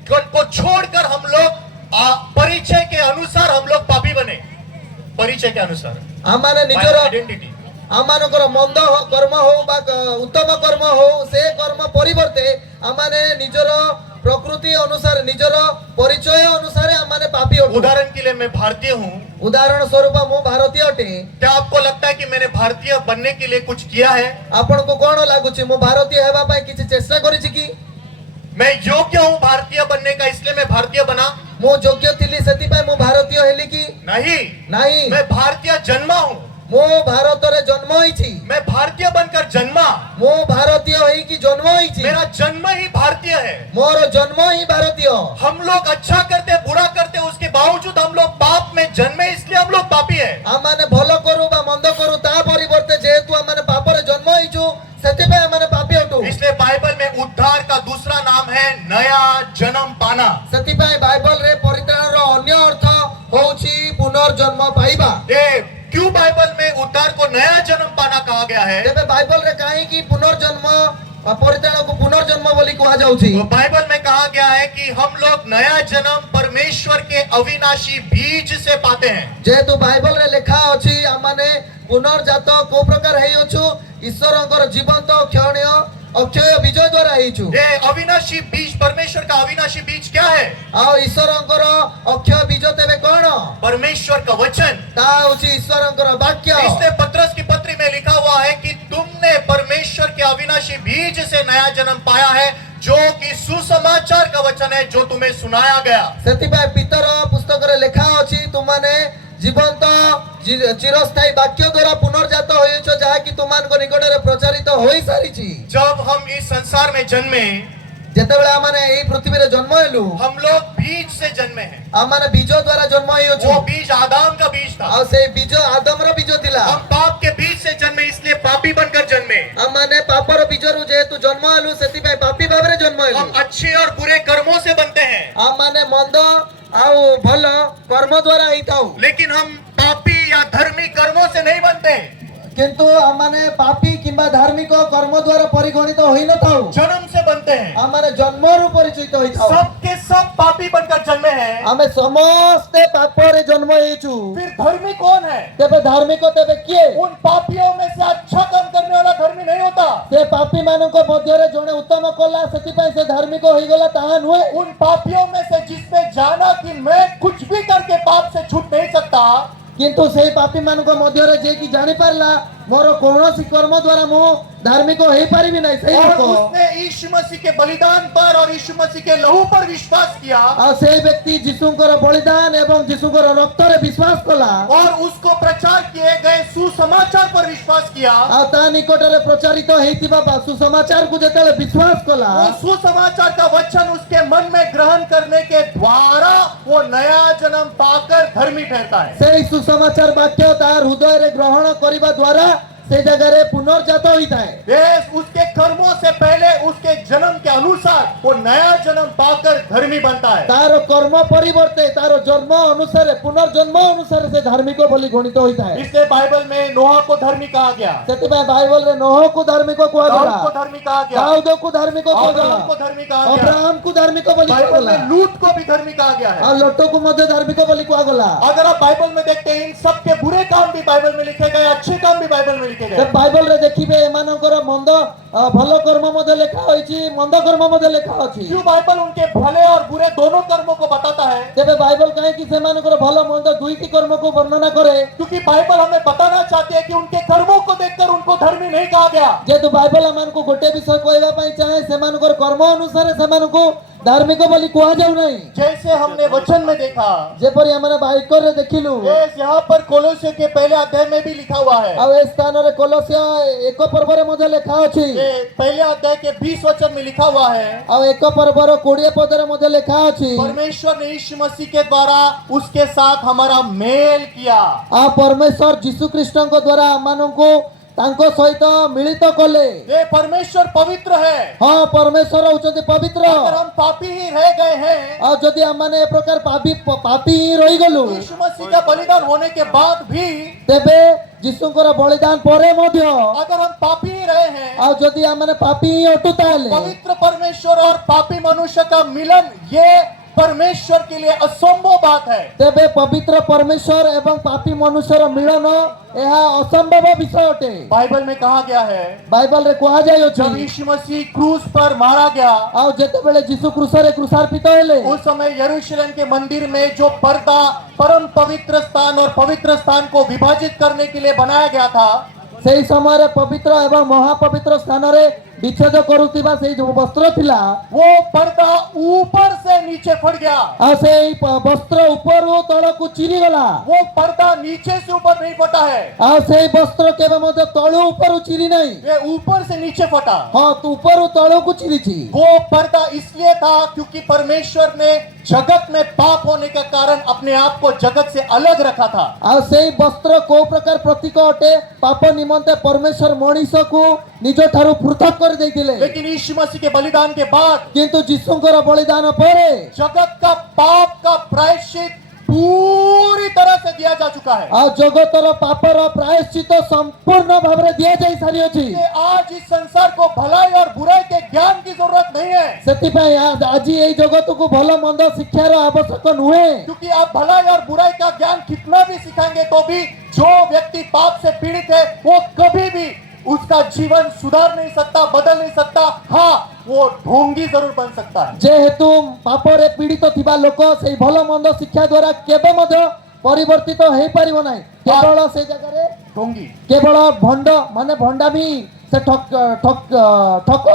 को छोड़कर हम लोग परिचय के अनुसार हम लोग पापी बने। परिचय के अनुसार आमाने निजर आइडेंटिटी आमानकर मंद कर्म हो बा उत्तम कर्म हो से कर्म परिवर्ते आमाने निजर प्रकृति अनुसार निजर परिचय अनुसार आमाने पापी हो। उदाहरण के लिए मैं भारतीय हूँ। उदाहरण स्वरूप मु भारतीय अटे। क्या आपको लगता है कि मैंने भारतीय बनने के लिए कुछ किया है? आपण को कोन लागुची मु भारतीय हेबा पई किछि चेष्टा करिछि कि? मैं योग्य हूँ भारतीय बनने का इसलिए मैं भारतीय बना? मु योग्य थिली सेति पई मु भारतीय हेली कि? नहीं नहीं। मैं भारतीय जन्मा हूँ। मु भारत रे जन्म होइछि। मैं भारतीय बनकर जन्मा। मु भारतीय होई कि जन्म होइछि। मेरा जन्म ही भारतीय है। मोर जन्म ही भारतीय। हम लोग अच्छा करते बुरा करते उसके बावजूद हम लोग पाप में जन्मे इसलिए हम लोग पापी है। आमाने भलो करू बा मंद करू ता परिवर्ते जेहेतु आमाने पाप रे जन्म होइछु सेति पे आमाने पापी हटू। इसलिए बाइबल में उद्धार का दूसरा नाम है नया जन्म पाना। सेति पे बाइबल रे परित्राण रो अन्य अर्थ होउछि पुनर्जन्म पाइबा। क्यों बाइबल में उद्धार को नया जन्म पाना कहा गया है? तेबे बाइबल रे काहे कि पुनर्जन्म परित्राण को पुनर्जन्म बोली कहा जाउछि। तो बाइबल में कहा गया है कि हम लोग नया जन्म परमेश्वर के अविनाशी बीज से पाते हैं। जेहेतु बाइबल रे लिखा अछि आमाने पुनर्जात को प्रकार हेयछु ईश्वरंकर जीवंत क्षणीय अक्षय बीज द्वारा हेयछु। ये अविनाशी बीज परमेश्वर का अविनाशी बीज क्या है? आ ईश्वरंकर अक्षय बीज तेबे कोन? परमेश्वर का वचन। ता अछि ईश्वरंकर वाक्य। इसलिए पत्रस की पत्री में लिखा हुआ है कि तुमने परमेश्वर के अविनाशी बीज से नया जन्म पाया है जो कि सुसमाचार का वचन है जो तुम्हें सुनाया गया। सेति पय पितर पुस्तक रे लिखा अछि तुमने জীবন্ত চিরস্থায়ী বাক্য দ্বারা পুনর্জাত হয়েছ যাহা কি তোমানଙ୍କ নিকটରେ প্রচারিত হই সারিছি। जब हम इस संसार में जन्मे, যেତେବେଳେ ଆମେ এই পৃথিবীରେ জন্ম ହେଲୁ हम लोग बीज से जन्मे हैं। ଆମେ ବୀଜ ଦ୍ୱାରା ଜନ୍ମ ହେଇଅଛୁ। वो बीज आदाम का बीज था। ଆଉ ସେଇ ବୀଜ ଆଦମର ବୀଜ ଥିଲା। हम पाप के बीज से जन्मे, इसलिए पापी बनकर जन्मे। ଆମମାନେ ପାପର ବୀଜରୁ ଯେହେତୁ ଜନ୍ମ ହେଲୁ ସେଥିପାଇଁ ପାପୀ ଭାବରେ ଜନ୍ମ ହେଲୁ। हम अच्छे और बुरे कर्मों से बनते हैं, ଆମମାନେ ମନ୍ଦ ଆଉ ଭଲ କର୍ମ ଦ୍ୱାରା ହେଇଥାଉ, लेकिन हम पापी या धर्मी कर्मों से नहीं बनते। କିନ୍ତୁ ଆମମାନେ ପାପୀ କିମ୍ବା ଧାର୍ମିକ କର୍ମ ଦ୍ୱାରା ପରିଗଣିତ ହୋଇନଥାଉ। जन्म से बनते हैं। ଆମମାନେ ଜନ୍ମରୁ ପରିଚିତ ହୋଇଥାଉ। सब के सब पापी बनकर जन्मे हैं। ଆମେ ସମସ୍ତେ ପାପରେ ଜନ୍ମ ହେଇଛୁ। फिर धर्मी कौन है? ତେବେ ଧାର୍ମିକ ତେବେ କିଏ? उन पापियों में से अच्छा काम करने वाला धर्मी नहीं होता। ସେ ପାପୀ ମାନଙ୍କ ମଧ୍ୟରେ ଜଣେ ଉତ୍ତମ କଲା ସେଥିପାଇଁ ସେ ଧାର୍ମିକ ହୋଇଗଲା ତାହା ନୁହେଁ। उन पापियों में से जिसने जाना कि मैं कुछ भी करके पाप से छूट नहीं सकता, କିନ୍ତୁ ସେଇ ପାପୀ ମାନଙ୍କ ମଧ୍ୟରେ ଯିଏ କି ଜାଣିପାରିଲା ମୋର କୌଣସି କର୍ମ ଦ୍ୱାରା ମୁଁ ଧାର୍ମିକ ହେଇପାରିବି ନାହିଁ, ସେଇ और ଲୋକ उसने यीशु मसीह के बलिदान पर और यीशु मसीह के लहू पर विश्वास किया ଆଉ ସେଇ ବ୍ୟକ୍ତି ଯୀଶୁଙ୍କର ବଳିଦାନ ଏବଂ ଯୀଶୁଙ୍କର ରକ୍ତରେ ବିଶ୍ୱାସ କଲା और उसको प्रचार किए गए सुसमाचार पर विश्वास किया। ଆଉ ତା ନିକଟରେ ପ୍ରଚାରିତ ହେଇଥିବା ସୁସମାଚାରକୁ ଯେତେବେଳେ ବିଶ୍ୱାସ କଲା वो सुसमाचार का वचन उसके मन में ग्रहण करने के द्वारा वो नया जन्म पाकर धर्मी ठहरता है। ସେଇ ସୁସମାଚାର ବାକ୍ୟ ତାର ହୃଦୟରେ ଗ୍ରହଣ କରିବା ଦ୍ୱାରା ସେ ଜାଗାରେ ପୁନର୍ଜାତ ହୋଇଥାଏ। देश उसके कर्मों से पहले उसके जन्म के अनुसार वो नया जन्म पाकर धर्मी बनता है। ତାର କର୍ମ ପରିବର୍ତ୍ତେ ତାର ଜନ୍ମ ଅନୁସାରେ ପୁନର୍ଜନ୍ମ ଅନୁସାରେ ସେ ଧାର୍ମିକ ବୋଲି ଗଣିତ ହୋଇଥାଏ। इसलिए बाइबल में नोहा को धर्मी कहा गया, ସେଥିପାଇଁ ବାଇବଲରେ ନୋହକୁ ଧାର୍ମିକ दाऊद କୁହାଗଲା, को धर्मी कहा गया, ଦାଉଦକୁ ଧାର୍ମିକ କୁହାଗଲା, अब्राहम को धर्मी कहा गया, ଅବ୍ରାହମକୁ ଧାର୍ମିକ ବୋଲି बाइबल କୁହାଗଲା, में लूत को भी धर्मी कहा गया है। ଆଉ ଲୋଟକୁ ମଧ୍ୟ ଧାର୍ମିକ ବୋଲି କୁହାଗଲା। अगर आप बाइबल में देखते हैं इन सब के बुरे काम भी बाइबल में लिखे गए, अच्छे काम भी बाइबल में लिखे गए। ବାଇବଲରେ ଦେଖିବେ ଏମାନଙ୍କର ମନ୍ଦ ଭଲ କର୍ମ ମଧ୍ୟ ଲେଖା ହୋଇଛି, ମନ୍ଦ କର୍ମ ମଧ୍ୟ ଲେଖା ଅଛି। क्यों बाइबल उनके भले और बुरे दोनों कर्मों को बताता है? ତେବେ ବାଇବଲ କାହିଁକି ସେମାନଙ୍କର ଭଲ ମନ୍ଦ ଦୁଇଟି କର୍ମକୁ ବର୍ଣ୍ଣନା କରେ? क्योंकि बाइबल हमें बताना चाहती है कि उनके कर्मों को देखकर उनको धर्मी नहीं कहा गया। ଯେହେତୁ ବାଇବଲ ଆମମାନଙ୍କୁ ଗୋଟେ ବିଷୟ କହିବା ପାଇଁ ଚାହେଁ, ସେମାନଙ୍କର କର୍ମ ଅନୁସାରେ ସେମାନଙ୍କୁ ଧାର୍ମିକ ବୋଲି କୁହାଯାଉ ନାହିଁ। जैसे हमने वचन में देखा, ଯେପରି ଆମେ ବାଇକରେ ଦେଖିଲୁ, यहाँ पर कोलोसियों के पहले अध्याय में भी लिखा हुआ है। ଆଉ ଏ ସ୍ଥାନରେ କୋଲୋସିଆ 1 ପର୍ବରେ ମଧ୍ୟ ଲେଖା ଅଛି, ये पहले अध्याय के 20 वचन में लिखा हुआ है, ଆଉ 1 ପର୍ବର 20 ପଦରେ ମଧ୍ୟ ଲେଖା ଅଛି, परमेश्वर ने यीशु मसीह के द्वारा उसके साथ हमारा मेल किया। ଆଉ ପରମେଶ୍ୱର ଯୀଶୁ ଖ୍ରୀଷ୍ଟଙ୍କ ଦ୍ୱାରା ଆମମାନଙ୍କୁ ତାଙ୍କ ସହିତ ମିଳିତ କଲେ। ये परमेश्वर पवित्र है। ହଁ, ପରମେଶ୍ୱର ହଉଛନ୍ତି ପବିତ୍ର। अगर हम पापी ही रह गए हैं, ଆଉ ଯଦି ଆମମାନେ ଏ ପ୍ରକାର ପାପୀ ହିଁ ରହିଗଲୁ, यीशु मसीह का बलिदान होने के बाद भी ତେବେ ଯୀଶୁଙ୍କର ବଳିଦାନ ପରେ ମଧ୍ୟ अगर हम पापी ही रहे हैं, ଆଉ ଯଦି ଆମମାନେ ପାପୀ ହିଁ ଅଟୁ ତାହେଲେ पवित्र परमेश्वर और पापी मनुष्य का मिलन ये परमेश्वर के लिए असंभव बात है। ତେବେ ପବିତ୍ର ପରମେଶ୍ୱର ଏବଂ ପାପୀ ମନୁଷ୍ୟର ମିଳନ ଏହା ଅସମ୍ଭବ ବିଷୟ ଅଟେ। बाइबल में कहा गया है, ବାଇବଲରେ जब କୁହାଯାଇଅଛି, यीशु मसीह क्रूस पर मारा गया, ଆଉ ଯେତେବେଳେ ଯୀଶୁ କ୍ରୁଶରେ କ୍ରୁଶାର୍ପିତ ହେଲେ, उस समय यरूशलेम के मंदिर में जो पर्दा परम पवित्र स्थान और पवित्र स्थान को विभाजित करने के लिए बनाया गया था, ସେହି ସମୟରେ ପବିତ୍ର ଏବଂ ମହାପବିତ୍ର ସ୍ଥାନରେ ବିଚ୍ଛେଦ କରୁଥିବା ସେଇ ଯୋଉ ବସ୍ତ୍ର ଥିଲା, वो पर्दा ऊपर से नीचे फट गया। ଆଉ ସେଇ ବସ୍ତ୍ର ଉପରୁ ତଳକୁ ଚିରିଗଲା। वो पर्दा नीचे से ऊपर नहीं फटा है, ଆଉ ସେଇ ବସ୍ତ୍ର କେବେ ମଧ୍ୟ ତଳୁ ଉପରୁ ଚିରି ନାହିଁ, ये ऊपर से नीचे फटा। ହଁ ଉପରୁ ତଳକୁ ଚିରିଛି। वो पर्दा इसलिए था क्योंकि परमेश्वर ने जगत में पाप होने का कारण अपने आप को जगत से अलग रखा था। ଆଉ ସେଇ ବସ୍ତ୍ର କୋଉ ପ୍ରକାର ପ୍ରତୀକ ଅଟେ? ପାପ ନିମନ୍ତେ ପରମେଶ୍ୱର ମଣିଷକୁ ନିଜ ଠାରୁ ପୃଥକ କରି ଦେଇଥିଲେ। लेकिन यीशु मसीह के बलिदान के बाद କିନ୍ତୁ ଯୀଶୁଙ୍କର ବଳିଦାନ ପରେ जगत का पाप का प्रायश्चित पूरी तरह से दिया जा चुका है। ଆଉ ଜଗତର ପାପର ପ୍ରାୟଶ୍ଚିତ ସମ୍ପୂର୍ଣ୍ଣ ଭାବରେ ଦିଆଯାଇ ସାରିଅଛି। कि आज इस संसार को भलाई और बुराई के ज्ञान की जरूरत नहीं है, ସେଥିପାଇଁ ଆଜି ଏଇ ଜଗତକୁ ଭଲ ମନ୍ଦ ଶିକ୍ଷାର ଆବଶ୍ୟକ ନୁହେଁ। क्योंकि आप भलाई और बुराई का ज्ञान कितना भी सिखाएंगे तो भी जो व्यक्ति पाप से पीड़ित है वो कभी भी उसका जीवन सुधार नहीं सकता, बदल नहीं सकता। हाँ, वो ढोंगी जरूर बन सकता है। ଯେହେତୁ ପାପରେ ପୀଡ଼ିତ ଥିବା ଲୋକ ସେଇ ଭଲ ମନ୍ଦ ଶିକ୍ଷା ଦ୍ୱାରା କେବେ ମଧ୍ୟ ପରିବର୍ତ୍ତିତ ହେଇପାରିବ ନାହିଁ। କେବଳ ସେ ଜାଗାରେ ढोंगी କେବଳ ଭଣ୍ଡ ମାନେ ଭଣ୍ଡାମି से ठक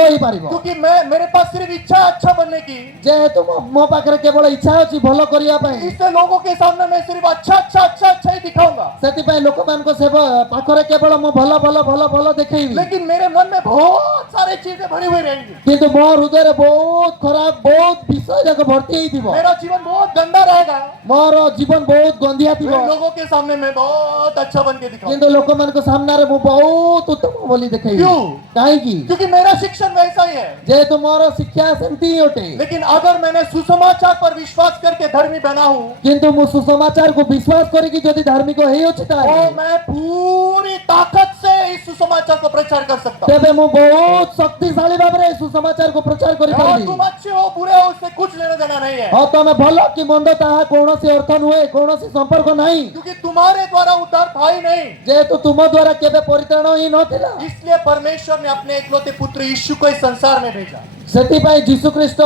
ही पारिबो क्योंकि मेरे पास सिर्फ इच्छा है अच्छा बनने की, जेहेतु मो पाखरे केवल इच्छा अछि भलो करिया पई इससे लोगों के सामने मैं सिर्फ अच्छा ही दिखाऊंगा। सेति पई लोक मान को से पाखरे केवल मो भलो भलो भलो भलो देखैबी, लेकिन मेरे मन में बहुत सारे चीजें भरी हुई रहेंगी। किंतु मो हृदय रे बहुत खराब बहुत विषय जाक भर्ती ही थिबो, मेरा जीवन बहुत गंदा रहेगा, मोर जीवन बहुत गंदिया थिबो, लोगों के सामने मैं बहुत अच्छा बन के दिखाऊंगा। किंतु लोक मान को सामने रे मो बहुत उत्तम बोली देखैबी। क्यों? काहे की क्योंकि मेरा शिक्षण वैसा ही है। जेहेतु मोर शिक्षा सेमती ही होटे, लेकिन अगर मैंने सुसमाचार पर विश्वास करके धर्मी बना हूँ, किंतु मु सुसमाचार को विश्वास करिकी जदि धार्मिक हेई अछि तो ताहे मैं पूरी ताकत से इस सुसमाचार को प्रचार कर सकता हूँ। तेबे मु बहुत शक्तिशाली भाव रे सुसमाचार को प्रचार करि और पारिबी। तुम अच्छे हो बुरे हो उससे कुछ लेना देना नहीं है, हाँ तमे भलो कि मंद ताहा कौनसी अर्थ नुहे कौनसी संपर्क नहीं, क्योंकि तुम्हारे द्वारा उद्धार था ही नहीं। जेहेतु तुम द्वारा केबे परित्राण ही नथिला, इसलिए परमेश्वर ने अपने एकलौते पुत्र यीशु को इस संसार में भेजा। सेति पई यीशु ख्रीष्ट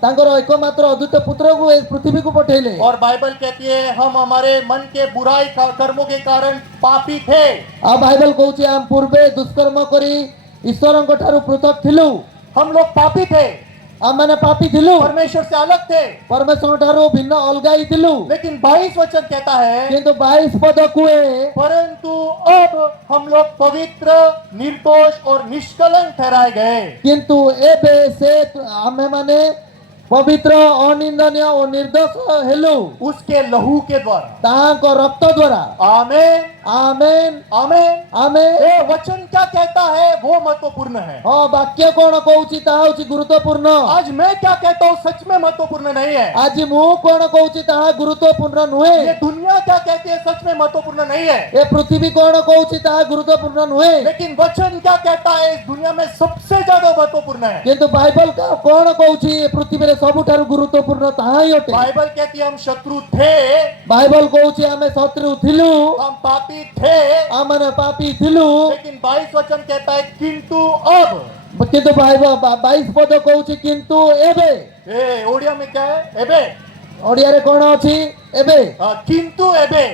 तांकर एकमात्र अद्वितीय पुत्र को इस पृथ्वी को पठेले। और बाइबल कहती है हम हमारे मन के बुराई कर्मों के कारण पापी थे। आ बाइबल कहूची हम पूर्वे दुष्कर्म करी ईश्वरଙ୍କ ठारू पृथक थिलु, हम लोग पापी थे, हम माने पापी थिलु, परमेश्वर से अलग थे। परमेश्वर ठारू भिन्न अलगा ही थिलु, लेकिन 22 वचन कहता है किंतु 22 पद कुए परंतु अब हम लोग पवित्र, निर्दोष और निष्कलंक ठहराए गए। किंतु एबे से आमे माने पवित्र अनिंदनीय और निर्दोष हेलु उसके लहू के द्वारा। ताहांको रक्त द्वारा। आमेन आमेन आमेन। आमेन। ये वचन क्या कहता है वो महत्वपूर्ण है। हाँ वाक्य कौन कहूची ताहा होची गुरुत्वपूर्ण। आज मैं क्या कहता हूँ सच में महत्वपूर्ण नहीं है। आज मु कौन कहूची ताहा गुरुत्वपूर्ण नुहे। ये दुनिया क्या कहती है सच में महत्वपूर्ण नहीं है। ए पृथ्वी कौन कहूची ताहा गुरुत्वपूर्ण नुहे, लेकिन वचन क्या कहता है इस दुनिया में सबसे ज्यादा महत्वपूर्ण है। किंतु बाइबल का कौन कहूची पृथ्वी रे सबुठारु गुरुत्वपूर्ण ताहा ही होटे। बाइबल कहती है हम शत्रु थे, बाइबल कहूची आमे शत्रु थिलु, हम पापी थे, आमने पापी थिलु, लेकिन 22 वचन कहता है किंतु अब। किंतु बाइबल 22 पद कहूची किंतु एबे। ए ओडिया में क्या है? एबे। ओडिया रे कौन अछि एबे? किंतु एबे,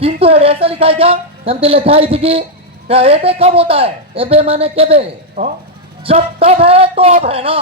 किंतु एबे ऐसा लिखा है क्या? केमती लिखा है कि क्या एबे कब होता है? एबे माने केबे? जब तब है तो अब है ना।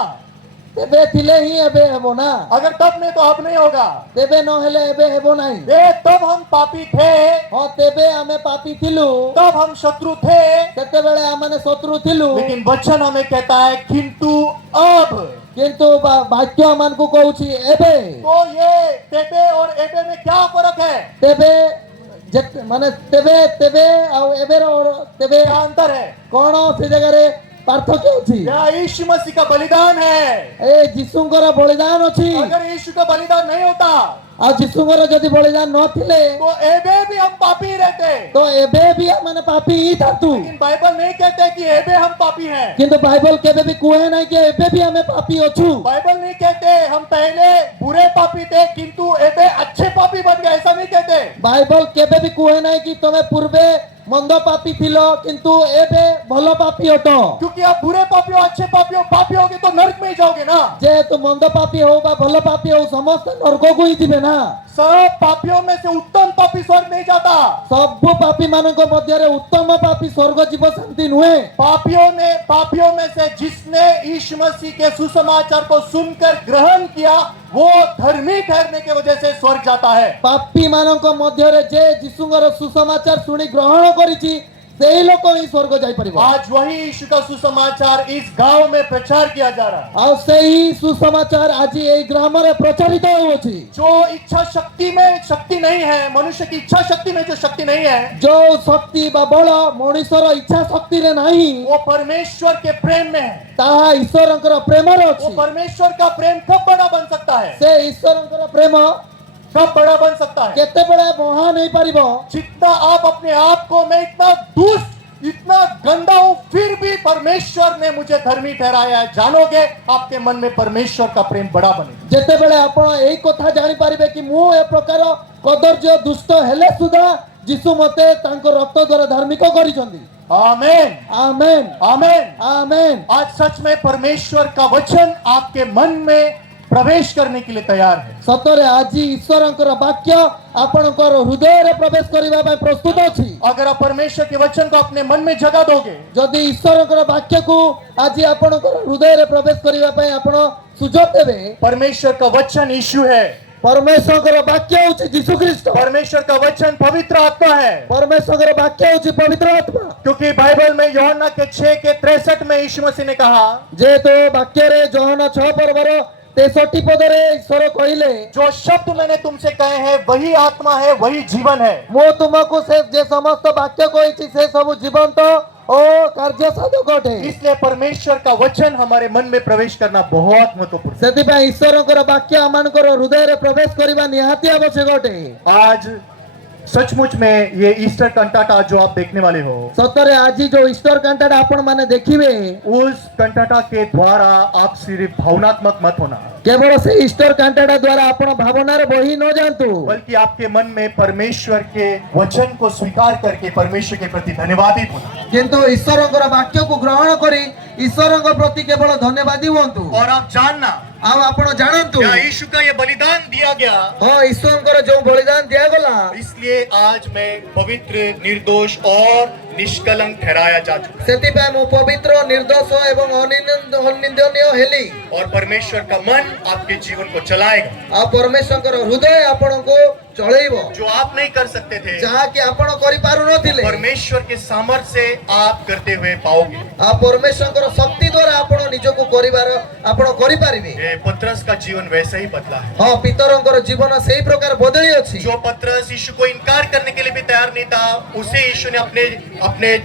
तेबे थिले ही एबे हेबो ना, अगर तब नहीं तो अब नहीं होगा। तेबे न हेले एबे हेबो नाही। ए तब हम पापी थे, हाँ तेबे आमे पापी थिलु, तब हम शत्रु थे, सेते बेले आमने शत्रु थिलु, लेकिन वचन हमें कहता है किंतु अब। किंतु वाक्य आमान को कहूची एबे। तो ये तेबे और एबे में क्या फर्क है? तेबे माने तेबे तेबे और एबे और तेबे क्या अंतर है? कौन से जगह रे पार्थक्य अछि? यह यीशु मसीह का बलिदान है। ए जिसुंकर बलिदान अछि। अगर यीशु का बलिदान नहीं होता आ जिसुंकर जदि बलिदान न थिले तो एबे भी हम पापी रहते। तो एबे भी माने पापी ही थातु। लेकिन बाइबल नहीं कहते कि एबे हम पापी हैं। किंतु बाइबल केबे भी कुहे नहीं कि एबे भी हमें पापी अछु। बाइबल नहीं कहते हम पहले बुरे पापी थे किंतु एबे अच्छे पापी बन गए, ऐसा नहीं कहते। बाइबल केबे भी कुहे नहीं कि तुमे पूर्वे मंद पापी थिलो किंतु एबे भलो पापी हटो। क्योंकि आप बुरे पापी हो, अच्छे पापी होगे तो नरक में ही जाओगे ना। जे तु मंद पापी हो बा भलो पापी हो समस्त नरक को ही दिबे ना। सब पापियों में से उत्तम पापी स्वर्ग नहीं जाता। सब पापी मानक मध्य रे उत्तम पापी स्वर्ग जीव शांति नुहे। पापियों में से जिसने यीशु मसीह के सुसमाचार को सुनकर ग्रहण किया वो धर्मी ठहरने की वजह से स्वर्ग जाता है। पापी मानक मध्य रे जे जिसुंगर सुसमाचार सुनी ग्रहण करिछि सेही लोक ही स्वर्ग जाई परिबो। आज वही यीशु का सुसमाचार इस गांव में प्रचार किया जा रहा है। आ सेही सुसमाचार आज एई ग्राम रे प्रचारित होउछि। जो इच्छा शक्ति में शक्ति नहीं है, मनुष्य की इच्छा शक्ति में जो शक्ति नहीं है, जो शक्ति बा बल मनुष्यर इच्छा शक्ति रे नाही, वो परमेश्वर के प्रेम में है। ताहा ईश्वरंकर प्रेम रे वो अछि। परमेश्वर का प्रेम कब बड़ा बन सकता है? से ईश्वरंकर प्रेम कब बड़ा बन सकता है? केते बड़ा महान नहीं पारिबो। जितना आप अपने आप को मैं इतना दुष्ट इतना गंदा हूं फिर भी परमेश्वर ने मुझे धर्मी ठहराया है, जानोगे आपके मन में परमेश्वर का प्रेम बड़ा बनेगा। जेते बेले आपण एई कथा जानि पारिबे कि मु ए प्रकार कदर्य दुष्ट हेले सुधा जिसु मते तांको रक्त द्वारा धार्मिक करिसंदी। आमेन आमेन आमेन आमेन। आज सच में परमेश्वर का वचन आपके मन में प्रवेश करने के लिए तैयार है। सतरे आज ईश्वरंकर वाक्य आपणकर हृदय रे प्रवेश करिबा पई प्रस्तुत अछि। अगर आप परमेश्वर के वचन को अपने मन में जगा दोगे, जदि ईश्वरंकर वाक्य को आज आपणकर हृदय रे प्रवेश करिबा पई आपण सुजोग देबे, परमेश्वर का वचन यीशु है, परमेश्वरकर वाक्य होछि यीशु ख्रीष्ट, परमेश्वर का वचन पवित्र आत्मा है। परमेश्वरकर वाक्य होछि पवित्र आत्मा। क्योंकि बाइबल में यूहन्ना के 6:63 में यीशु मसीह ने कहा, जेहेतु वाक्य रे जोहना 6 पर्वर 63 पदरे ईश्वर कहिले, जो शब्द मैंने तुमसे कहे हैं वही आत्मा है, वही जीवन है। मो तुमको से जे समस्त वाक्य कहिछि से सब जीवंत ओ कार्य साधक अटे। इसलिए परमेश्वर का वचन हमारे मन में प्रवेश करना बहुत महत्वपूर्ण है। सेति पई ईश्वरकर वाक्य आमानकर हृदय रे प्रवेश करिबा निहाती आवश्यक अटे। आज सचमुच में ये ईस्टर कंटाटा जो आप देखने वाले हो, सतरे आज जो ईस्टर कंटाटा आपण माने देखिबे, उस कंटाटा के द्वारा आप सिर्फ भावनात्मक मत होना, केवल से ईस्टर कंटाटा द्वारा आपण भावनार बही न जानतु, बल्कि आपके मन में परमेश्वर के वचन को स्वीकार करके परमेश्वर के प्रति धन्यवादित होना, किंतु ईश्वरकर वाक्य को ग्रहण करी ईश्वरଙ୍କ प्रति केवल धन्यवादी हुअन्तु। और आप जानना अब आपण जानन्तु क्या यीशु का ये बलिदान दिया गया, हां ईश्वरଙ୍କର जो बलिदान दिया गला, इसलिए आज मैं पवित्र, निर्दोष और निष्कलंक ठहराया जा चुका सेति पई मु पवित्र, निर्दोष एवं अनिंदनीय हेली। और परमेश्वर का मन आपके जीवन को चलाएगा। आ परमेश्वरଙ୍କର हृदय आपणको चलेइबो, जो आप नहीं कर सकते थे, जहा कि आपण करि पारु नथिले, परमेश्वर के सामर्थ्य से आप करते हुए पाओगे। आ परमेश्वरଙ୍କର शक्ति द्वारा आपण निजको करिबार आपण करि पारिबे। ये पतरस का जीवन वैसे ही बदला है। हां पितरଙ୍କର जीवन सेही प्रकार बदली अछि। जो पतरस यीशु को इनकार करने के लिए भी तैयार नहीं था, उसे यीशु ने अपने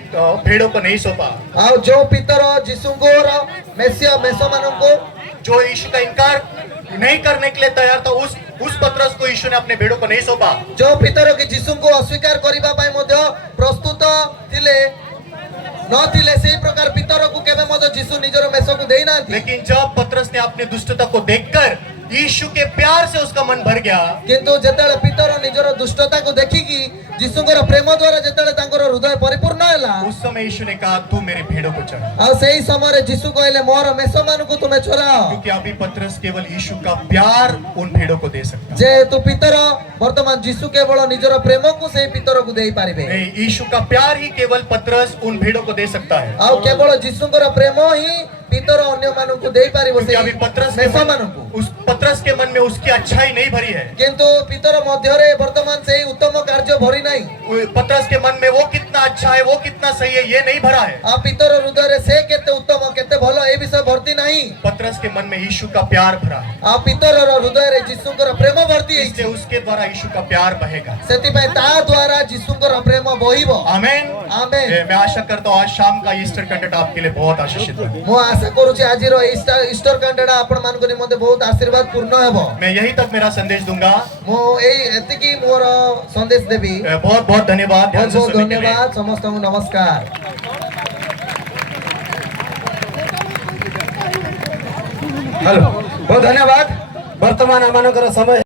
भेड़ों को नहीं सौंपा। आ जो पितर जीसुଙ୍କର मेसिया मेसोमानको जो यीशु का इनकार नहीं करने के लिए तैयार था, उस पतरस को यीशु ने अपने भेड़ों को नहीं सौंपा। जो पितर कि जीसुको अस्वीकार करिबा पई मध्य प्रस्तुत थिले नथिले, सेही प्रकार पितर को केबे मध्य जीसु निजर मेसो को देई नाथि। लेकिन जब पतरस ने अपनी दुष्टता को देखकर यीशु के प्यार से उसका मन भर गया, किंतु जेतेले पितर निजर दुष्टता को देखिकी जीसुଙ୍କର प्रेम द्वारा जेतेले तांकर हृदय परिपूर्ण हैला, उस समय यीशु ने कहा, तू मेरे भेड़ों को चरा। आ सेही समय जीसु कहले मोर मेसोमानको तुमे चोराओ। क्योंकि अभी पतरस केवल यीशु का प्यार उन भेड़ों को दे सकता है। जे तू पितर वर्तमान जीसु केवल निजर प्रेम को सेही पितर को देई पारिबे। नहीं, यीशु का प्यार ही केवल पतरस उन भेड़ों को दे सकता है। आ केवल जीसुଙ୍କର प्रेम ही पितर अन्य मानकु देई पारिबो। क्योंकि अभी पतरस के मन में उसकी अच्छाई नहीं भरी है। किंतु पितर मध्य रे वर्तमान सेही उत्तम कार्य भरी नहीं। पतरस के मन में वो कितना अच्छा है, वो कितना सही है, ये नहीं भरा है। आ पितर हृदय रे से केते उत्तम केते भलो ए विषय भर्ती नहीं। पतरस के मन में यीशु का प्यार भरा है। आ पितर हृदय रे जीसुଙ୍କର प्रेम भर्ती है, इसलिए उसके द्वारा यीशु का प्यार बहेगा। सेति पई ता द्वारा जीसुଙ୍କର प्रेम बहिबो। आमेन। आमेन। मैं आशा करता हूँ आज शाम का ईस्टर कंटेंट आपके लिए बहुत आशीषित है। मो आशा करूची आज रो ईस्टर कंटेडा आपण मानको निमंते बहुत आशीर्वाद पूर्ण हेबो। मैं यहीं तक मेरा संदेश दूंगा। मो एई एतिकी मोर संदेश देबी। बहुत बहुत धन्यवाद। ध्यान से बहुत सुनने के लिए। धन्यवाद समस्त को नमस्कार। हेलो बहुत धन्यवाद। वर्तमान आमानकर समय